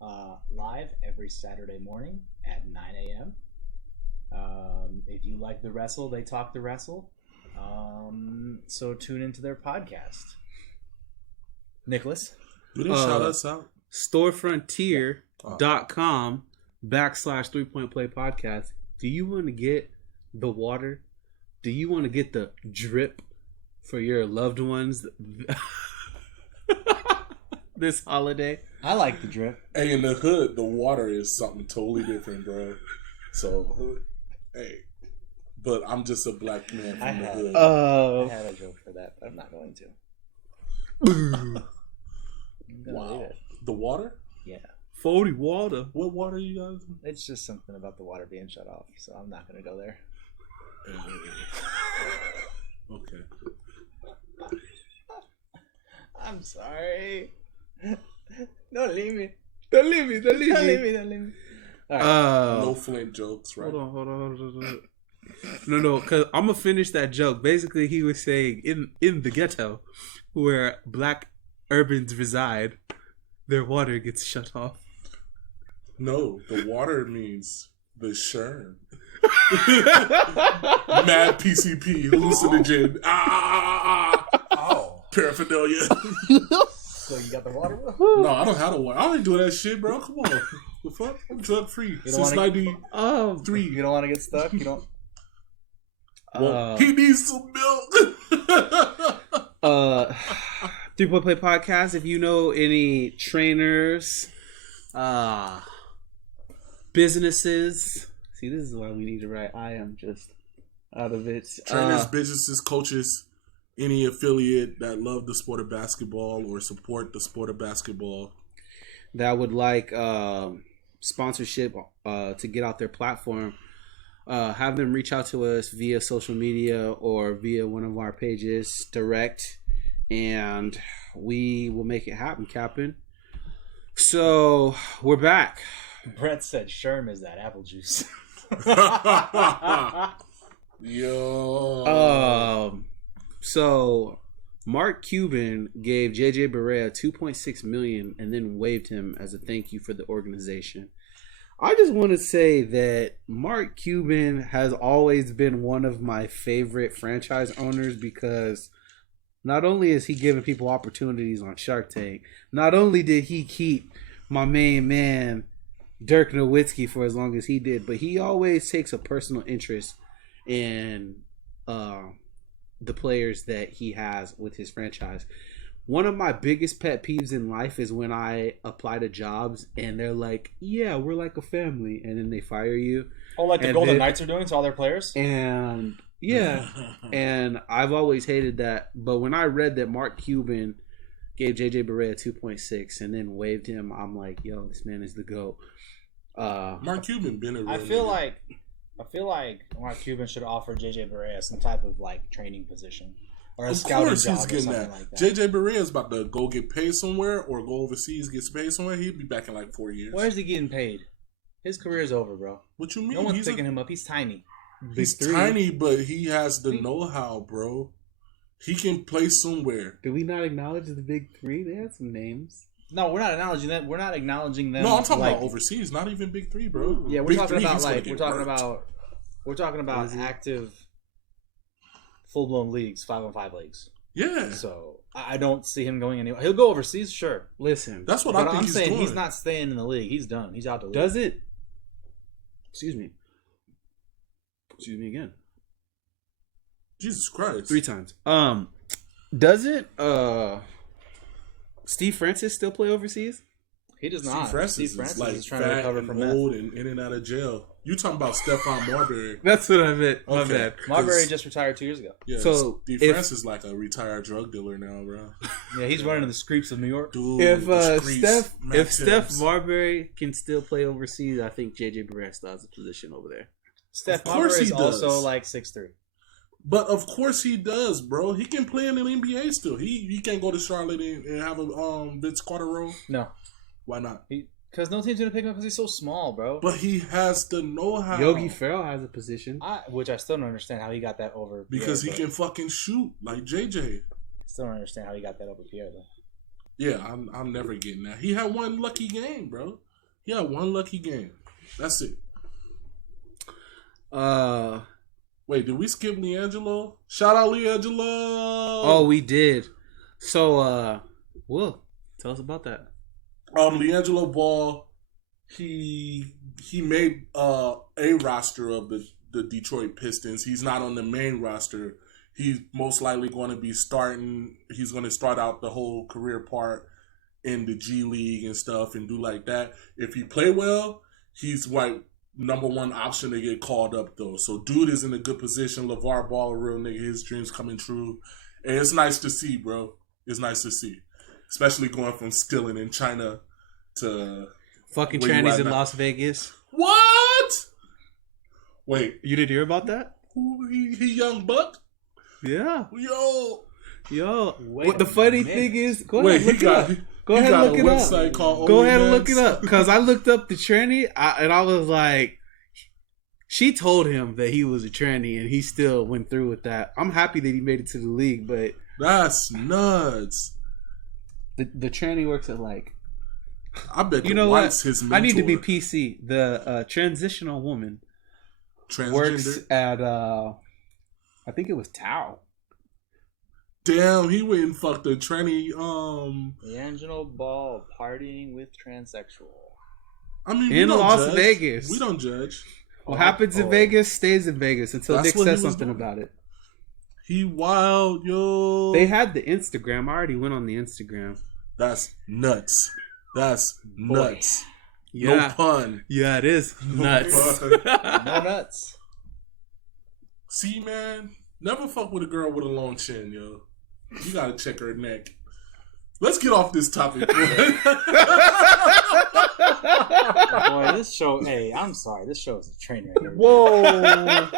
live every Saturday morning at 9 a.m. If you like the wrestle, they talk the wrestle, so tune into their podcast. Nicholas? You didn't shout us out. storefrontier.com/3 Point Play podcast. Do you want to get the water? Do you want to get the drip for your loved ones this holiday? I like the drip. Hey, in the hood, the water is something totally different, bro. So, hey. But I'm just a black man from the hood. I had a joke for that, but I'm not going to. Wow. The water? Yeah. 40 water. What water you guys? It's just something about the water being shut off, so I'm not going to go there. Okay. I'm sorry. Don't leave me. Don't leave me. Don't leave me. Don't leave me. All right. No flint jokes, right? Hold on. No, because I'm going to finish that joke. Basically, he was saying in the ghetto where black urbans reside, their water gets shut off. No, the water means the sherm. Mad PCP, hallucinogen. Oh. Paraphernalia. So you got the water? No, I don't have the water. I ain't doing that shit, bro. Come on. The fuck? I'm drug free since 93. You don't want to get stuck? You don't? Well, he needs some milk. 3 Point Play podcast. If you know any trainers, businesses. See, this is why we need to write. I am just out of it. Trainers, businesses, coaches, any affiliate that love the sport of basketball or support the sport of basketball that would like sponsorship to get out their platform, have them reach out to us via social media or via one of our pages direct, and we will make it happen, Captain. So we're back. Brett said Sherm is that apple juice. Yo. So Mark Cuban gave JJ Barea $2.6 million and then waived him as a thank you for the organization. I just want to say that Mark Cuban has always been one of my favorite franchise owners, because not only is he giving people opportunities on Shark Tank, not only did he keep my main man Dirk Nowitzki for as long as he did, but he always takes a personal interest in the players that he has with his franchise. One of my biggest pet peeves in life is when I apply to jobs and they're like, yeah, we're like a family, and then they fire you. Oh, like the Golden Knights are doing to all their players? And yeah, and I've always hated that. But when I read that Mark Cuban gave JJ Barea 2.6 and then waived him, I'm like, yo, this man is the GOAT. Mark Cuban been a real I feel like Mark Cuban should offer JJ Barea some type of like training position or a scouting job or something like that. JJ Barea is about to go get paid somewhere or go overseas, get paid somewhere. He'll be back in like 4 years. Where is he getting paid? His career is over, bro. What you mean? No one's picking him up. He's tiny. He's tiny, but he has the know-how, bro. He can play somewhere. Did we not acknowledge the big three? They had some names. No, we're not acknowledging that. We're not acknowledging them. No, I'm talking about overseas. Not even big three, bro. Yeah, we're big talking three, about like we're talking about active, full-blown leagues, 5-on-5 leagues. Yeah. So I don't see him going anywhere. He'll go overseas, sure. Listen, that's what I think. I'm he's saying doing. He's not staying in the league. He's done. He's out the league. Does it? Excuse me again. Jesus Christ. 3 times. Doesn't Steve Francis still play overseas? He does not. Steve Francis is trying to recover from old and in and out of jail. You talking about Stephon Marbury? That's what I meant. My Okay. bad. Marbury just retired 2 years ago. Yeah, So, Steve Francis is like a retired drug dealer now, bro. Yeah, he's running the streets of New York. Dude, If Steph Marbury can still play overseas, I think JJ Barea still has a position over there. Steph Marbury is also like 6'3". But of course he does, bro. He can play in the NBA still. He can't go to Charlotte and have a Vince Carter role. No. Why not? Because no team's gonna pick him up because he's so small, bro. But he has the know-how. Yogi Ferrell has a position, which I still don't understand how he got that over. Because Pierre, he can fucking shoot like JJ. Still don't understand how he got that over Pierre though. Yeah, I'm never getting that. He had one lucky game, bro. He had one lucky game. That's it. Wait, did we skip LiAngelo? Shout out LiAngelo. Oh, we did. So, Will, tell us about that. LiAngelo Ball, he made a roster of the Detroit Pistons. He's not on the main roster. He's most likely going to be starting. He's going to start out the whole career part in the G League and stuff and do like that. If he play well, he's like number one option to get called up though. So dude is in a good position. LeVar Ball, a real nigga, his dreams coming true, and it's nice to see, bro. It's nice to see. Especially going from skilling in China to fucking trannies in Las Vegas. What? Wait, you didn't hear about that? Who he young buck? Yeah. Yo. What the funny thing is? Go ahead, look it up. Go ahead and look it up. Go ahead and look it up because I looked up the tranny and I was like, she told him that he was a tranny and he still went through with that. I'm happy that he made it to the league, but that's nuts. The tranny works at like. I bet you know White's what? His mentor. I need to be PC. The transitional woman works at I think it was Tao. Damn, he went and fucked a tranny. LiAngelo Ball partying with transsexual. I mean, in Las Vegas, we don't judge. What happens in Vegas stays in Vegas until Nick says something about it. He wild, yo. They had the Instagram. I already went on the Instagram. That's nuts. That's nuts. Yeah. No pun. Yeah, it is nuts. No nuts. See, man, never fuck with a girl with a long chin, yo. You gotta check her neck. Let's get off this topic. Boy, this show. Hey, I'm sorry. This show is a train wreck. Whoa.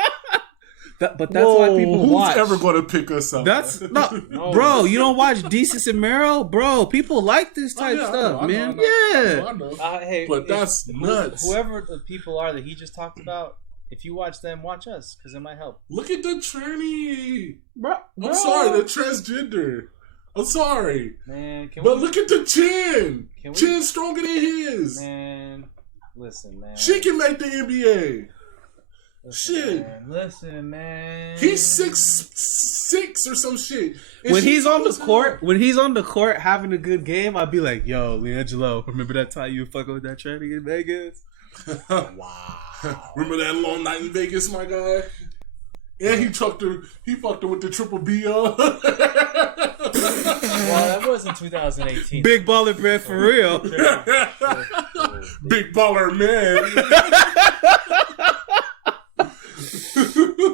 But that's why people watch. Who's ever going to pick us up? That's no, bro. You don't watch Desus and Mero, bro. People like this type stuff, man. I know. Hey, but that's nuts. Whoever the people are that he just talked about, if you watch them, watch us because it might help. Look at the tranny, bro. I'm sorry, the transgender. I'm sorry, man. Look at the chin. Chin stronger than his. Man, listen, man. She can make the NBA. Listen, man. He's 6'6" or some shit. When he's on the court having a good game, I'd be like, "Yo, LiAngelo, remember that time you were fucking with that tranny in Vegas?" Wow. Remember that long night in Vegas, my guy? And he fucked her with the triple B. Well, that was in 2018. Big baller bread for real. Big baller man.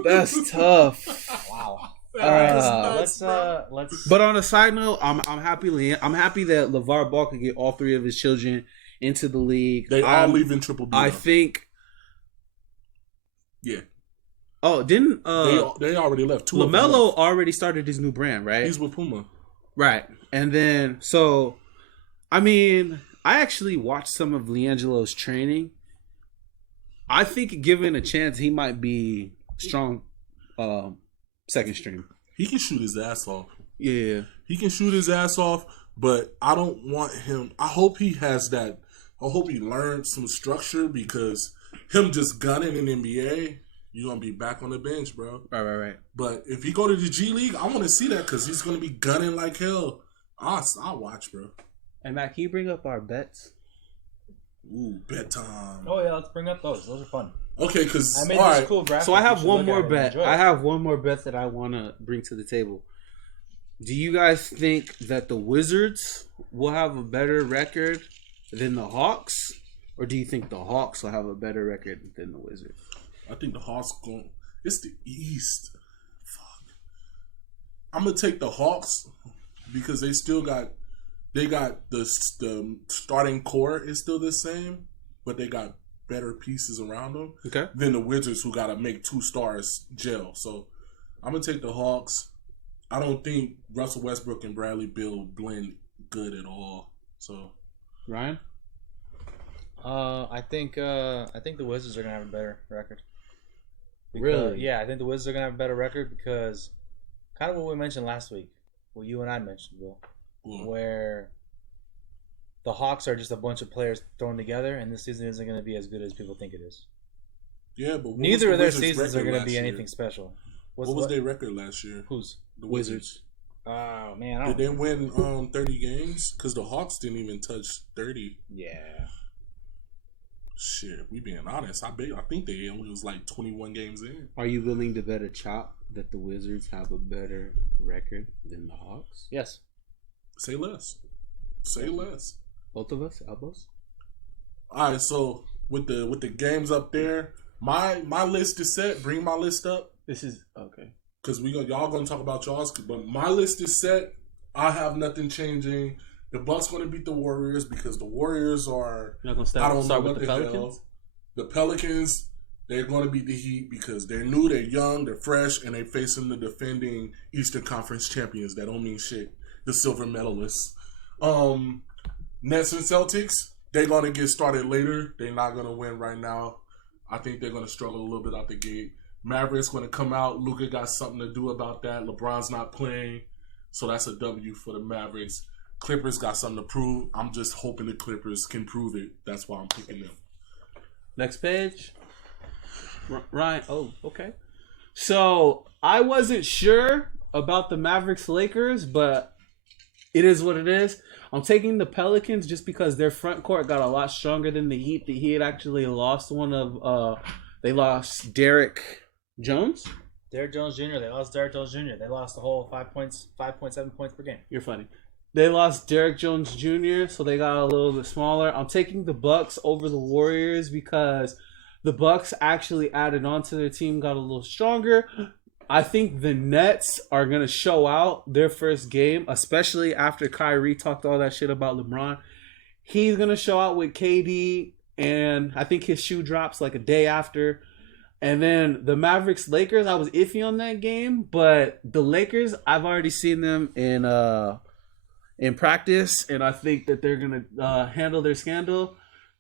That's tough. Wow. Let's. But on a side note, I'm happy. I'm happy that LeVar Ball could get all three of his children into the league. They all leaving triple B. I think. Yeah. Oh, didn't they already left? LaMelo already started his new brand, right? He's with Puma, right? And then I mean, I actually watched some of LiAngelo's training. I think given a chance, he might be strong second string. He can shoot his ass off. Yeah. He can shoot his ass off, but I don't want him. I hope he has that. I hope he learned some structure because him just gunning in NBA, you're going to be back on the bench, bro. Right. But if he go to the G League, I want to see that because he's going to be gunning like hell. I'll watch, bro. And Matt, can you bring up our bets? Ooh, bet time. Oh, yeah, let's bring up those. Those are fun. Okay, because I made this cool graphic. So I have one more bet. I have one more bet that I want to bring to the table. Do you guys think that the Wizards will have a better record than the Hawks, or do you think the Hawks will have a better record than the Wizards? I think the Hawks going. It's the East. Fuck. I'm gonna take the Hawks because they still got. They got the starting core is still the same, but they got better pieces around them than the Wizards, who got to make 2 stars gel. So I'm gonna take the Hawks. I don't think Russell Westbrook and Bradley Beal blend good at all. So Ryan, I think the Wizards are gonna have a better record. Really? Yeah, I think the Wizards are gonna have a better record because kind of what we mentioned last week, what you and I mentioned, Will, where the Hawks are just a bunch of players thrown together, and this season isn't going to be as good as people think it is. Yeah, but neither of their seasons are going to be anything special. What was their record last year? Who's the Wizards? Oh man, did they win 30 games? Because the Hawks didn't even touch 30. Yeah. Shit, we being honest. I think they only was like 21 games in. Are you willing to bet a chop that the Wizards have a better record than the Hawks? Yes. Say less. Say less. Both of us, elbows. All right, so with the games up there, my list is set. Bring my list up. This is okay. Cause y'all gonna talk about y'all's, but my list is set. I have nothing changing. The Bucks gonna beat the Warriors because the Warriors are. You're not gonna start with the Pelicans. Hell. The Pelicans, they're gonna beat the Heat because they're new, they're young, they're fresh, and they're facing the defending Eastern Conference champions. That don't mean shit. The silver medalists. Nets and Celtics, they're gonna get started later. They're not gonna win right now. I think they're gonna struggle a little bit out the gate. Mavericks gonna come out. Luka got something to do about that. LeBron's not playing, so that's a W for the Mavericks. Clippers got something to prove. I'm just hoping the Clippers can prove it. That's why I'm picking them. Next page. Ryan. Oh, okay. So I wasn't sure about the Mavericks Lakers, but it is what it is. I'm taking the Pelicans just because their front court got a lot stronger than the Heat. The Heat actually lost they lost Derek Jones. Derek Jones Jr. They lost Derek Jones Jr. They lost the whole 5.7 points per game. You're funny. They lost Derek Jones Jr., so they got a little bit smaller. I'm taking the Bucks over the Warriors because the Bucks actually added on to their team, got a little stronger. I think the Nets are going to show out their first game, especially after Kyrie talked all that shit about LeBron. He's going to show out with KD, and I think his shoe drops like a day after. And then the Mavericks Lakers, I was iffy on that game, but the Lakers, I've already seen them in practice, and I think that they're going to handle their scandal.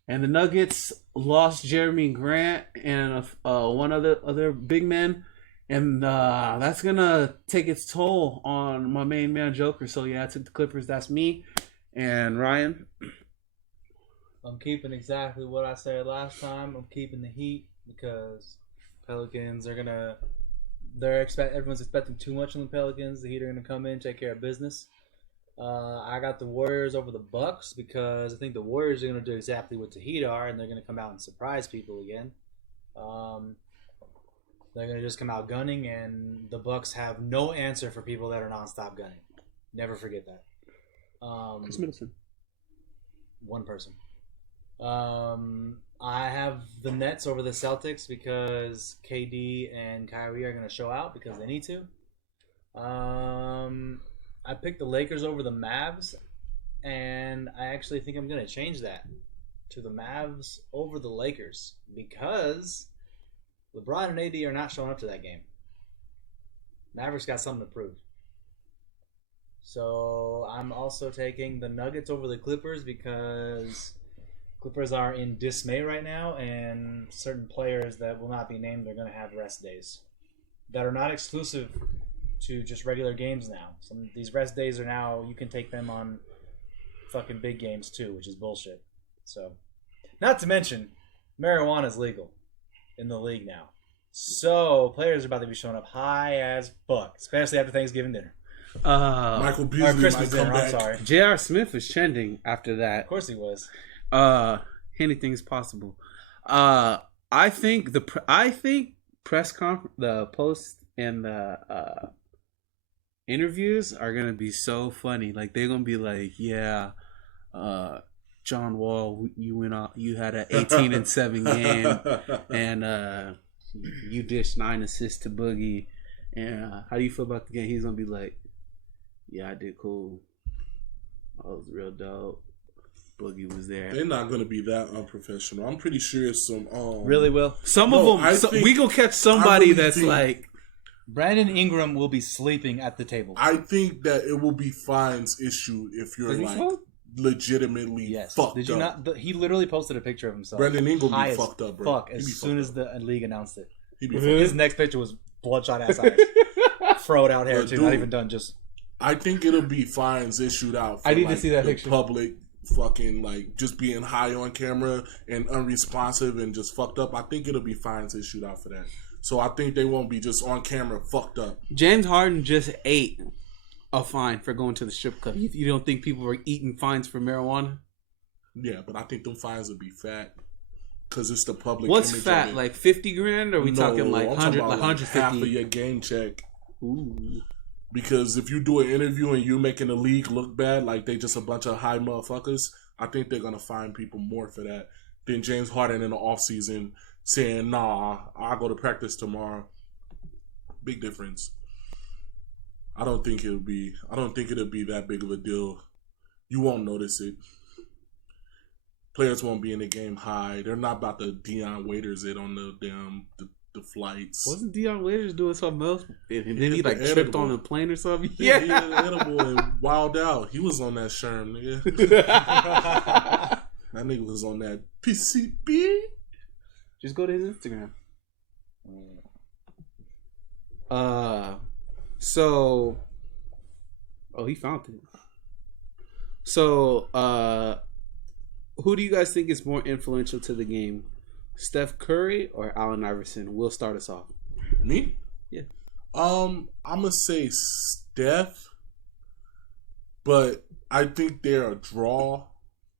And the Nuggets lost Jeremy Grant and one other big man. And that's going to take its toll on my main man, Joker. So, yeah, I took the Clippers. That's me. And Ryan? I'm keeping exactly what I said last time. I'm keeping the Heat because Pelicans are going to... Everyone's expecting too much from the Pelicans. The Heat are going to come in, take care of business. I got the Warriors over the Bucks because I think the Warriors are going to do exactly what the Heat are, and they're going to come out and surprise people again. They're going to just come out gunning, and the Bucks have no answer for people that are nonstop gunning. Never forget that. Chris Middleton. One person. I have the Nets over the Celtics because KD and Kyrie are going to show out because they need to. I picked the Lakers over the Mavs, and I actually think I'm going to change that to the Mavs over the Lakers because LeBron and AD are not showing up to that game. Mavericks got something to prove. So I'm also taking the Nuggets over the Clippers because Clippers are in dismay right now, and certain players that will not be named are going to have rest days that are not exclusive to just regular games now. These rest days are now, you can take them on fucking big games too, which is bullshit. So, not to mention, marijuana is legal in the league now. So, players are about to be showing up high as fuck, especially after Thanksgiving dinner. Michael Beasley Christmas might come dinner, back. I'm sorry. J.R. Smith was trending after that. Of course he was. Anything's possible. I think the press conference, the post and the interviews are gonna be so funny. Like they're gonna be like, yeah, John Wall, you went out. You had an 18-7 game, and you dished 9 assists to Boogie. And how do you feel about the game? He's gonna be like, "Yeah, I did cool. I was real dope. Boogie was there." They're not gonna be that unprofessional. I'm pretty sure it's some. Really will. Some of them. We gonna catch somebody really that's think- like. Brandon Ingram will be sleeping at the table. I think that it will be fines issued if you're like legitimately Yes. fucked Did you up. not? He literally posted a picture of himself. Brandon Ingram high be as fucked up, bro. Fuck. He As be soon fucked as the league announced it, He'd be his next picture was bloodshot ass eyes, froed out hair too. Dude, Not even done. Just I think it'll be fines issued out. For I need to see that the picture. Public fucking like just being high on camera and unresponsive and just fucked up. I think it'll be fines issued out for that. So I think they won't be just on camera fucked up. James Harden just ate a fine for going to the strip club. You don't think people were eating fines for marijuana? Yeah, but I think them fines would be fat because it's the public. What's image fat? of it. Like 50 grand? Or are we talking like I'm 100, talking like about 150? half of your game check. Ooh. Because if you do an interview and you're making the league look bad, like they just a bunch of high motherfuckers, I think they're gonna fine people more for that than James Harden in the offseason saying, "Nah, I'll go to practice tomorrow." Big difference. I don't think it'll be that big of a deal. You won't notice it. Players won't be in the game high. They're not about to Deion Waiters it on the damn the flights. Wasn't Deion Waiters doing something else? And then he hit like the tripped edible. on a plane or something? Yeah, he had an edible and wild out. He was on that Sherm, nigga. That nigga was on that PCB. Just go to his Instagram. So, he found it. So, who do you guys think is more influential to the game? Steph Curry or Allen Iverson? We'll start us off. Me? Yeah. I'm gonna say Steph, but I think they're a draw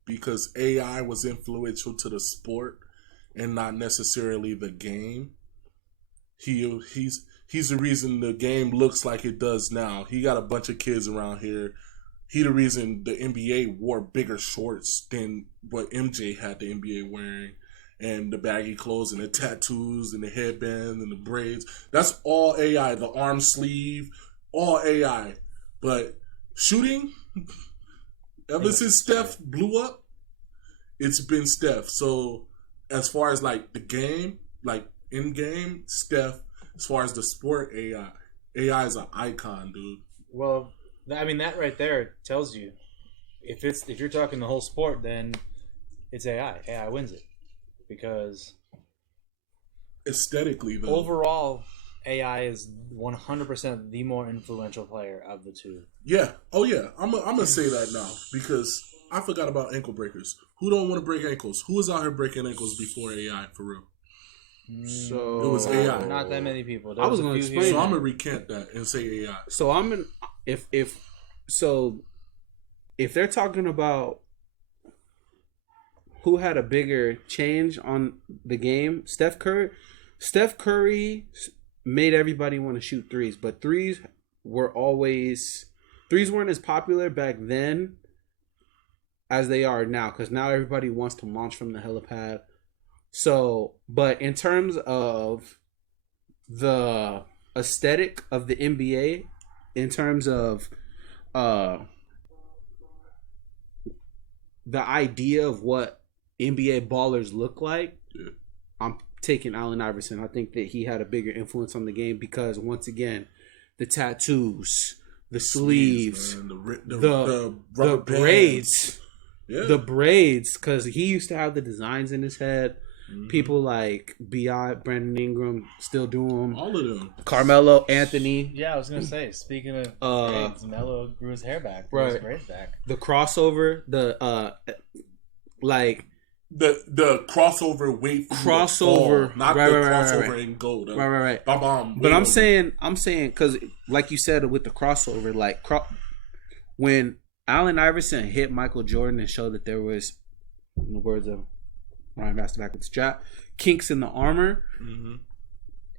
because AI was influential to the sport and not necessarily the game. He's the reason the game looks like it does now. He got a bunch of kids around here. He the reason the NBA wore bigger shorts than what MJ had the NBA wearing. And the baggy clothes and the tattoos and the headband and the braids. That's all AI. The arm sleeve, all AI. But shooting, ever since Steph blew up, it's been Steph. So as far as like the game, like in game, Steph. As far as the sport, AI. AI is an icon, dude. well, I mean that right there tells you if you're talking the whole sport, then it's AI. AI wins it. Because Aesthetically, though. overall, AI is 100% the more influential player of the two. Yeah. Oh, yeah. I'm gonna say that now because I forgot about ankle breakers. Who don't want to break ankles? Who was out here breaking ankles before AI, for real? So It was AI. Not that many people. I was a gonna few explain here So and I'm there. gonna recant that and say AI. So I'm in. If they're talking about who had a bigger change on the game, Steph Curry made everybody want to shoot threes, but threes weren't as popular back then as they are now because now everybody wants to launch from the helipad. So, but in terms of the aesthetic of the NBA, in terms of the idea of what NBA ballers look like, Yeah. I'm taking Allen Iverson. I think that he had a bigger influence on the game because once again, the tattoos, the sleeves, Man, the rubber bands. braids, Yeah. the braids, because he used to have the designs in his head. Mhm. People like B.I., Brandon Ingram still do them. All of them. Carmelo Anthony, Yeah, I was gonna say. Speaking of braids, Melo grew his hair back, grew his Right. braids back. the crossover, the like The crossover wait for Crossover. fall, not Right, the right, right, crossover right. and gold. right. Ba-bam, But wait I'm on saying because like you said with the crossover, like when Allen Iverson hit Michael Jordan and showed that there was, in the words of Ryan Masterback with the strap, kinks in the armor. it. Mhm.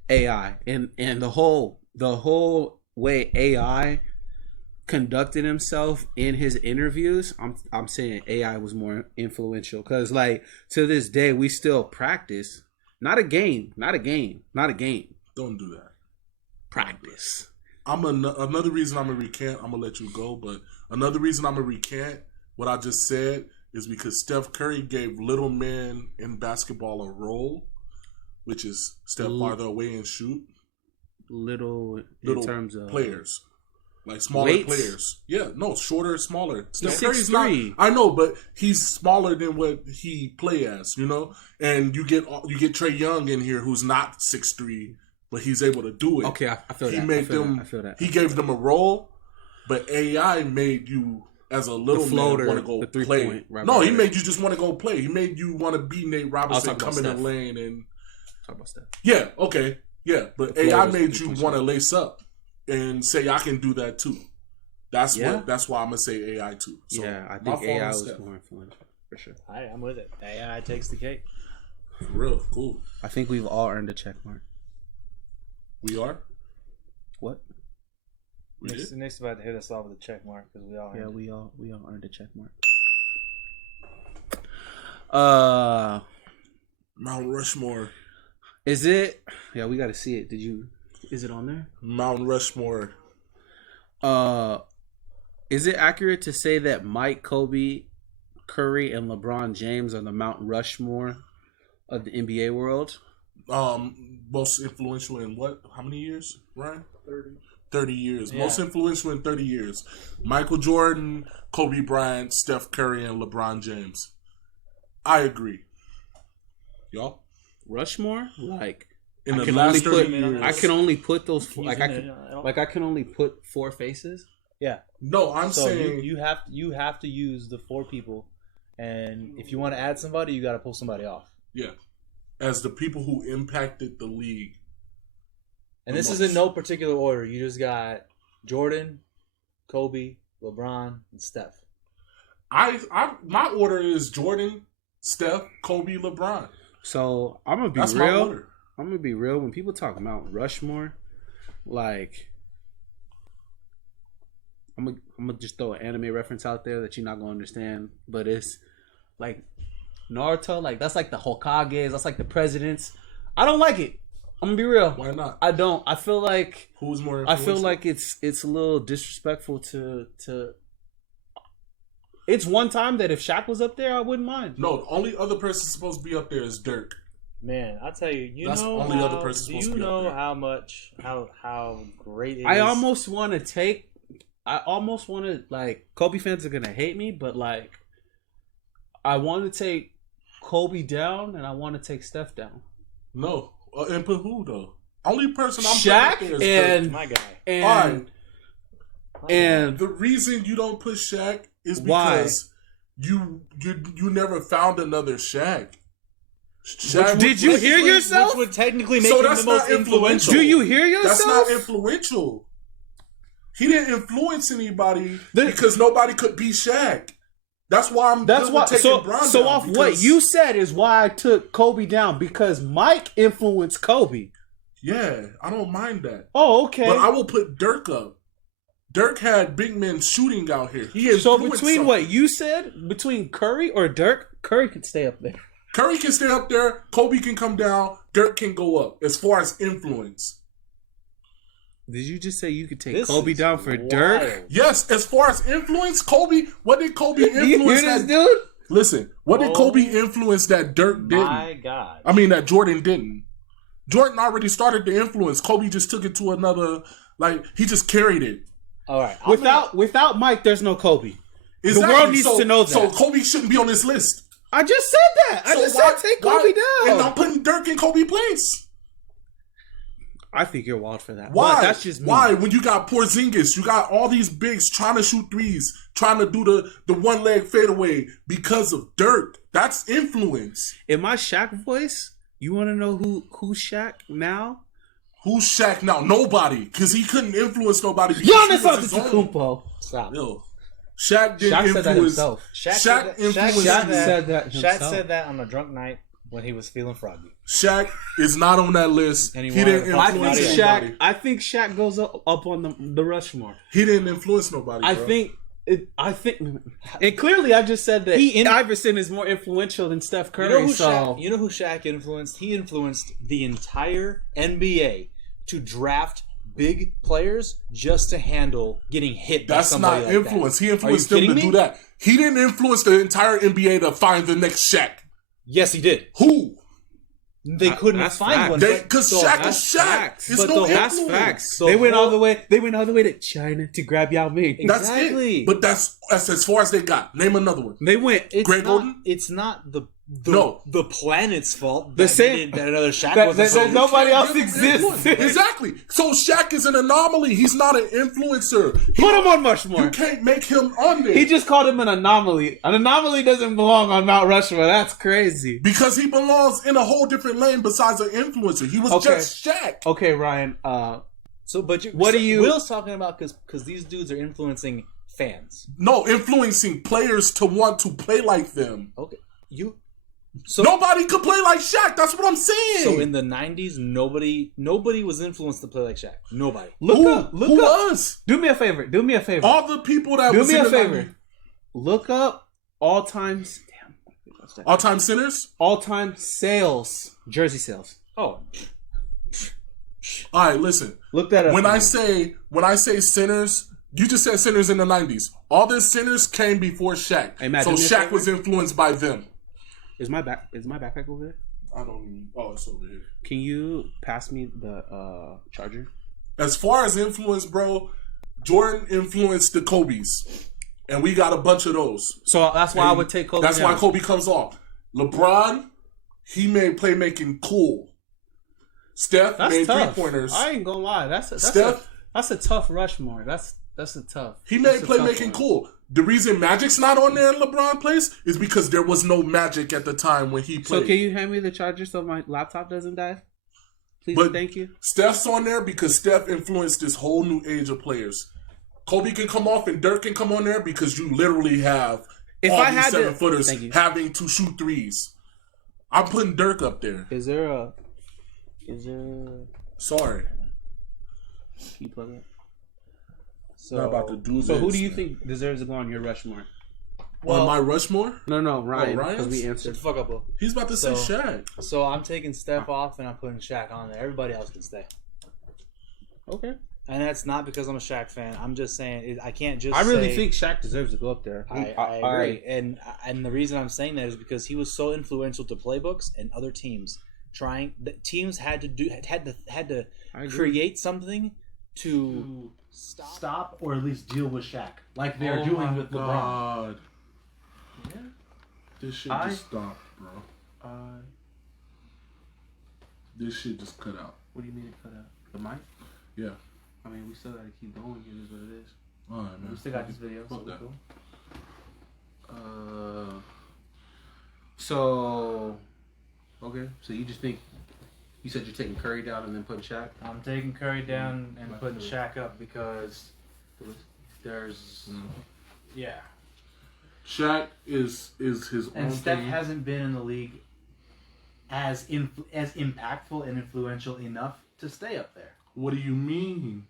AI and the whole way AI conducted himself in his interviews, I'm saying AI was more influential because like to this day we still practice. Not a game. Don't do that. Practice. Another reason I'm gonna recant. I'm gonna let you go, but another reason I'm gonna recant what I just said is because Steph Curry gave little men in basketball a role, which is step farther away and shoot. Little in terms of players, like smaller weights? Players. Yeah, no, shorter, smaller. Steph Curry's 6'3". I know, but he's smaller than what he play as, you know. And you get Trey Young in here, who's not 6'3", but he's able to do it. Okay, I feel he that. Made I feel that. He gave them a role, but AI made you as a little floater, man want to go play. He made you just want to go play. He made you want to be Nate Robinson, come in the lane and talk about Steph. Yeah, okay. Yeah, but AI made you want to lace up and say I can do that too. That's why I'm gonna say AI too. So yeah, I think AI was more influential for sure. I'm with it. AI takes the cake. For real, cool. I think we've all earned a check mark. We are. What? Nick's about to hit us off with a check mark because we all. Yeah, we all earned a check mark. Mount Rushmore. Is it? Yeah, we got to see it. Is it on there? Mount Rushmore. Is it accurate to say that Mike, Kobe, Curry, and LeBron James are the Mount Rushmore of the NBA world? Most influential in what? How many years, Ryan? 30 years. Yeah. Most influential in 30 years. Michael Jordan, Kobe Bryant, Steph Curry, and LeBron James. I agree. Y'all? Rushmore? Like in the last 30 years. I can only put those I can only put four faces. Yeah. No, I'm saying you have to use the four people, and if you want to add somebody, you got to pull somebody off. Yeah. As the people who impacted the league. And this is in no particular order. You just got Jordan, Kobe, LeBron, and Steph. My order is Jordan, Steph, Kobe, LeBron. So I'm gonna be real. I'm gonna be real. When people talk Mount Rushmore, like I'm gonna just throw an anime reference out there that you're not gonna understand, but it's like Naruto. Like that's like the Hokages. That's like the presidents. I don't like it. I'm gonna be real. Why not? I don't. I feel like who's more. I feel like it's a little disrespectful to. It's one time that if Shaq was up there, I wouldn't mind. No, the only other person supposed to be up there is Dirk. Man, I'll tell you, that's know the only other person supposed to be up there. How much, how great it is? I almost want to like, Kobe fans are going to hate me, but like, I want to take Kobe down and I want to take Steph down. No. And put who, though? Only person I'm Shaq is and Dirk. My guy. And, all right. And the reason you don't put Shaq is because you never found another Shaq. Did you hear yourself? Which would technically make him the most influential. Do you hear yourself? That's not influential. He didn't influence anybody because nobody could be Shaq. That's why I'm taking Bron so down, off what you said is why I took Kobe down, because Mike influenced Kobe. Yeah, I don't mind that. Oh, okay. But I will put Dirk up. Dirk had big men shooting out here. So between what you said, between Curry or Dirk, Curry could stay up there. Curry can stay up there. Kobe can come down. Dirk can go up. As far as influence. Did you just say you could take Kobe down for Dirk? Yes, as far as influence, Kobe. What did Kobe influence? You hear this, dude? Listen, what did Kobe influence that Dirk didn't? My God. I mean, that Jordan didn't. Jordan already started the influence. Kobe just took it to another. Like, he just carried it. All right. Without Mike, there's no Kobe. Exactly. The world needs to know that. So Kobe shouldn't be on this list. I just said that. I just said take Kobe down. And I'm putting Dirk in Kobe place. I think you're wild for that. Why? But that's just me. Why? When you got Porzingis, you got all these bigs trying to shoot threes, trying to do the one leg fadeaway because of Dirk. That's influence. In my Shaq voice, you want to know who's Shaq now? Who's Shaq now? Nobody, because he couldn't influence nobody. Giannis Antetokounmpo. Stop. Yo, Shaq didn't influence. Said that himself. Shaq influenced. Shaq said that on a drunk night when he was feeling froggy. Shaq is not on that list. And He he didn't wanted to influence fight anybody. I think Shaq goes up on the Rushmore. He didn't influence nobody. I bro. think, and clearly I just said that Iverson is more influential than Steph Curry. You know who Shaq influenced? He influenced the entire NBA to draft big players just to handle getting hit. That's by not somebody like influence. That. He influenced them to do that. He didn't influence the entire NBA to find the next Shaq. Yes, he did. Who? They couldn't That's find facts. one Because Shaq is that's Shaq. facts. It's But no That's influence. facts. The They went all whole- the way. They went all the way to China to grab Yao Ming. That's Exactly. it. But that's as far as they got. Name another one. They went. It's Greg not, Oden? It's not the No. the planet's fault. The that same- that another Shaq that- wasn't. that- so- nobody Can't else give him exists. influence. Exactly. So Shaq is an anomaly. He's not an influencer. Put him on Rushmore. You can't make him on there. He just called him an anomaly. An anomaly doesn't belong on Mount Rushmore. That's crazy. because he belongs in a whole different lane besides an influencer. He was Okay. just Shaq. Okay, Ryan. So, but What do you- Will's talking about because these dudes are influencing fans. No, influencing players to want to play like them. Okay, So Nobody could play like Shaq. That's what I'm saying. So in the '90s, nobody was influenced to play like Shaq. Nobody. who Look who up. was? Do me a favor. All the people that Do was me in a the favor. 90s. Look up all time. Damn. All-time sinners? All time sales. Jersey sales. Oh, All right, listen. Look that up. When I say sinners, you just said sinners in the 90s. All the sinners came before Shaq. Hey, Matt, so do me a Shaq favor. was influenced by them. Is my backpack over there? I don't even. Oh, it's over here. Can you pass me the charger? As far as influence, bro, Jordan influenced the Kobe's. And we got a bunch of those. So that's why I would take Kobe. That's why Kobe comes off. LeBron, he made playmaking cool. Steph That's made tough. 3-pointers. I ain't gonna lie. That's Steph- a tough Rushmore. That's a tough. He made that's a tough playmaking one. cool. The reason Magic's not on there in LeBron plays is because there was no Magic at the time when he played. So can you hand me the charger so my laptop doesn't die? Please, But thank you. Steph's on there because Steph influenced this whole new age of players. Kobe can come off and Dirk can come on there because you literally have If all I these had to- 7-footers Thank you. having to shoot threes. I'm putting Dirk up there. Is there a? Sorry. Can you plug it? so Not about to do this. So who do you think deserves to go on your Rushmore? on my Rushmore? No, Ryan. Ryan's? Because we shut answered. the fuck up, Will. He's about to say So- Shaq. So I'm taking Steph off and I'm putting Shaq on there. Everybody else can stay. Okay. And that's not because I'm a Shaq fan. I'm just saying I can't just. I really say- think Shaq deserves to go up there. I agree, and the reason I'm saying that is because he was so influential to playbooks and other teams. Teams had to I agree. create something to Stop or at least deal with Shaq, like they're Oh doing my with LeBron. God. Yeah. This shit I- just stopped, bro. This shit just cut out. What do you mean it cut out? The mic? Yeah. I mean, we still gotta keep going. It is what it is. All right, man. We still got this video. So Fuck we're that. cool. So okay. So you just think you said you're taking Curry down and then putting Shaq? I'm taking Curry down and putting Shaq up because there's yeah. Shaq is his And own Steph thing. hasn't been in the league as impactful and influential enough to stay up there. What do you mean?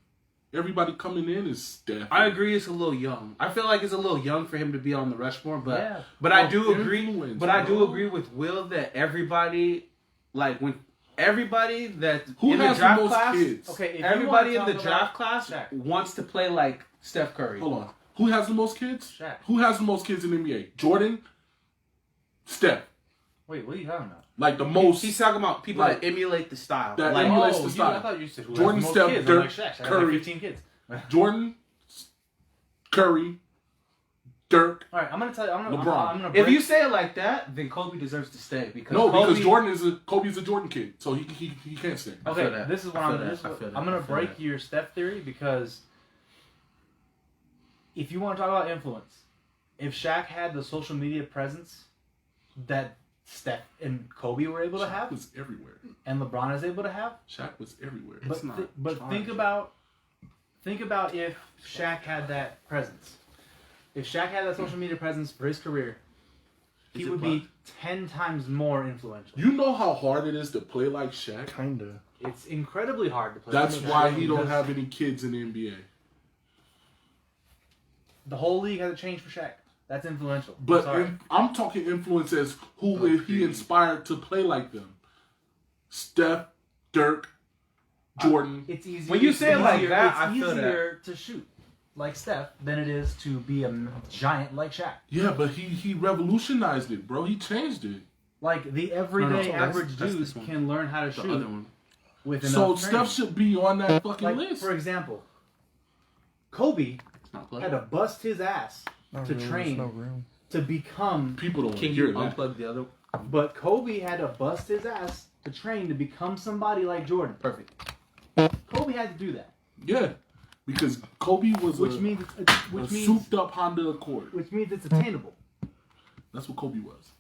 Everybody coming in is Steph. I agree. It's a little young. I feel like it's a little young for him to be on the Rushmore, but Yeah. I do agree. Influence, But I do bro. agree with Will that everybody, like when everybody that Who in has the draft the most class, kids? Okay, if you everybody in wanna the talk draft about class Shaq. wants to play like Steph Curry. Hold on. Who has the most kids? Shaq. Who has the most kids in the NBA? Jordan? Steph. Wait, what are you talking about? Like the most. He's talking about people Like, that emulate the style. that Like, emulates the I style. thought you said who Jordan, has the most Steph, kids. Dirk, I'm like Shaq. I got Curry. like 15 kids. Jordan, Curry, Dirk. All right, I'm gonna tell you. LeBron. I'm gonna if break, you say it like that, then Kobe deserves to stay because No, Kobe, because Kobe's a Jordan kid, so he can't stay. I feel okay, that. this is what I I'm. feel This that. is I feel what, that. I'm gonna I feel break that. your Steph theory because if you want to talk about influence, if Shaq had the social media presence that Steph and Kobe were able to Shaq have, was everywhere. and LeBron is able to have, Shaq was everywhere. but not think about if Shaq had that presence. If Shaq had that social media presence for his career, he would be 10 times more influential. You know how hard it is to play like Shaq? Kinda. It's incredibly hard to play. That's like why Shaq he don't because have any kids in the NBA. the whole league has to change for Shaq. That's influential. But Sorry. I'm talking influence as who he inspired to play like them. Steph, Dirk, Jordan. It's easier. When you say it like that, it's I feel easier to shoot like Steph than it is to be a giant like Shaq. Yeah, but he revolutionized it, bro. He changed it. Like the everyday that's average this dude one. can learn how to The shoot other one. with So enough training. Steph should be on that fucking Like list. for example, Kobe It's not plugged. had to bust his ass Not to room, train there's no room. to become. People don't want Can to you hear that. unplug the other? But Kobe had to bust his ass to train to become somebody like Jordan. Perfect. Kobe had to do that, Yeah, because Kobe was which a means souped up Honda Accord. it's attainable. That's what Kobe was.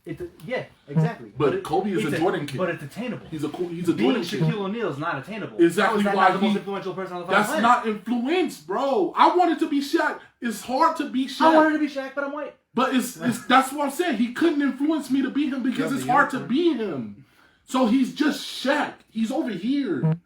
Yeah, exactly. But Kobe is it's a Jordan kid. But it's attainable. He's a Being Jordan kid. Shaquille O'Neal is not attainable. Exactly How is that why not the most he- influential person on the That's planet? not influence, bro. I wanted to be Shaq. It's hard to be Shaq. I wanted to be Shaq, but I'm white. But it's that's what I'm saying. He couldn't influence me to be him because Yeah, it's but hard to you're- be him. So he's just Shaq. He's over here.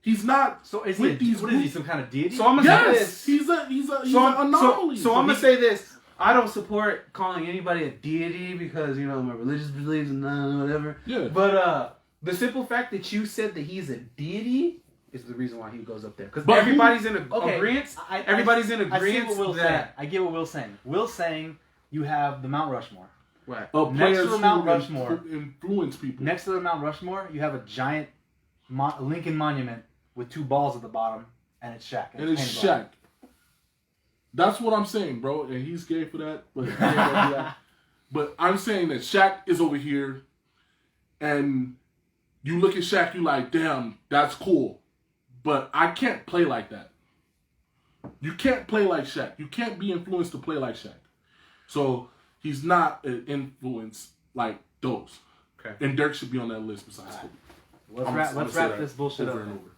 He's not. So is with he? these What is he? group- Some kind of deity? So I'm gonna say Yes, this. he's an So anomaly. I'm gonna say this. I don't support calling anybody a deity because you know my religious beliefs and whatever. Yeah. But the simple fact that you said that he's a deity is the reason why he goes up there. Because But everybody's in Okay, agreement. I- Everybody's in I see agreement what Will's that saying. I get what Will's saying. Will's saying you have the Mount Rushmore. what? Of next players to the who Mount Rushmore. influence people. Next to the Mount Rushmore, you have a giant Lincoln Monument with two balls at the bottom, and it's Shaq. and it's painted black. Shaq. That's what I'm saying, bro. And he's gay for that. But, he ain't gonna do that. But I'm saying that Shaq is over here, and you look at Shaq, you like, damn, that's cool. But I can't play like that. You can't play like Shaq. You can't be influenced to play like Shaq. So he's not an influence like those. Okay. And Dirk should be on that list besides Kobe. Let's I'm wrap, gonna let's say wrap that this bullshit over up. and over.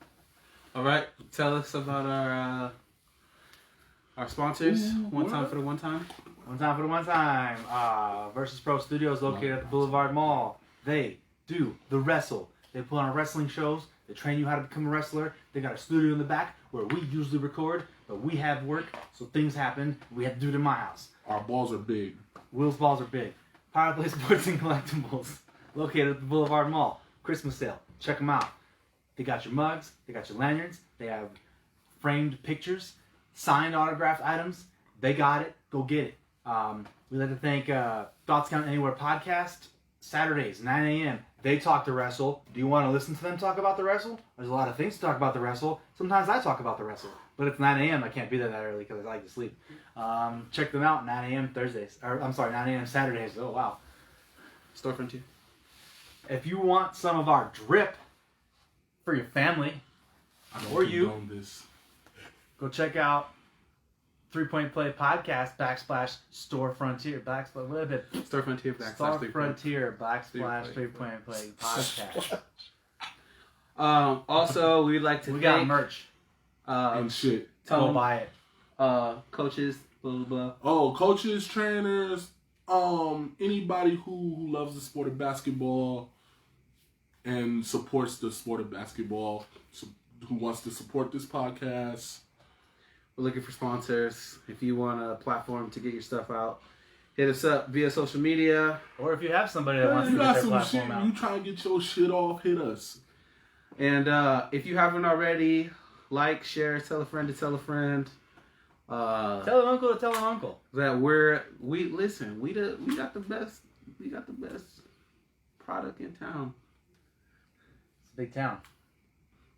All right. Tell us about our sponsors. One time for the one time. One time for the one time. Versus Pro Studios located at the Boulevard Mall. They do the wrestle. They put on wrestling shows. They train you how to become a wrestler. They got a studio in the back where we usually record, but we have work, so things happen. We have to do it in my house. Our balls are big. Will's balls are big. Power Play Sports and Collectibles, located at the Boulevard Mall. Christmas sale. Check them out. They got your mugs. They got your lanyards. They have framed pictures, signed autographed items. They got it. Go get it. We'd like to thank Thoughts Count Anywhere podcast. Saturdays, 9 a.m. They talk to wrestle. Do you want to listen to them talk about the wrestle? There's a lot of things to talk about the wrestle. Sometimes I talk about the wrestle. But it's 9 a.m. I can't be there that early because I like to sleep. Check them out, 9 a.m. Thursdays. Or, I'm sorry, 9 a.m. Saturdays. Oh, wow. Store Frontier. If you want some of our drip for your family, I don't Or you. condone this. go check out 3 Point Play Podcast / Store Frontier / what is it? Store Frontier. Store /3 Frontier / Play. 3 Point Play Podcast. Also, we'd like to We got thank merch. And shit. tell Go them, buy it. coaches, blah blah blah. Oh, coaches, trainers, anybody who loves the sport of basketball and supports the sport of basketball, who wants to support this podcast. We're looking for sponsors. If you want a platform to get your stuff out, hit us up via social media. Or if you have somebody that wants You to get got their some shit, platform out. you trying to get your shit off, hit us. And if you haven't already, like, share, tell a friend to tell a friend. Tell an uncle to tell an uncle. That we got the best product in town. It's a big town.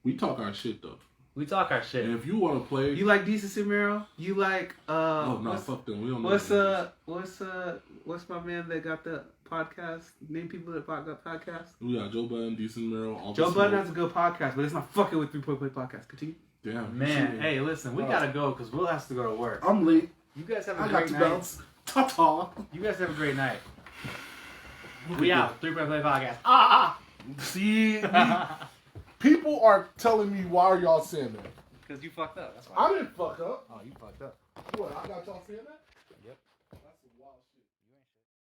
We talk our shit though. We talk our shit. And if you want to play, You like Decency Mero? You like oh no, fuck them. We don't know. what's my man that got the podcast? Name people that got podcast. We got Joe Budden, Decent Merrill, all Joe this Budden smoke. has a good podcast, but it's not fucking with 3 Point Play podcast. Continue. Damn, Man, shit. hey, listen, we gotta go because Will has to go to work. I'm late. You guys have a I got great to night. bounce. Ta-ta. You guys have a great night. We out. 3 Point Play Podcast. See, people are telling me, why are y'all saying that? Because you fucked up. That's why. I didn't fuck up. Oh, you fucked up. What, I got y'all saying that?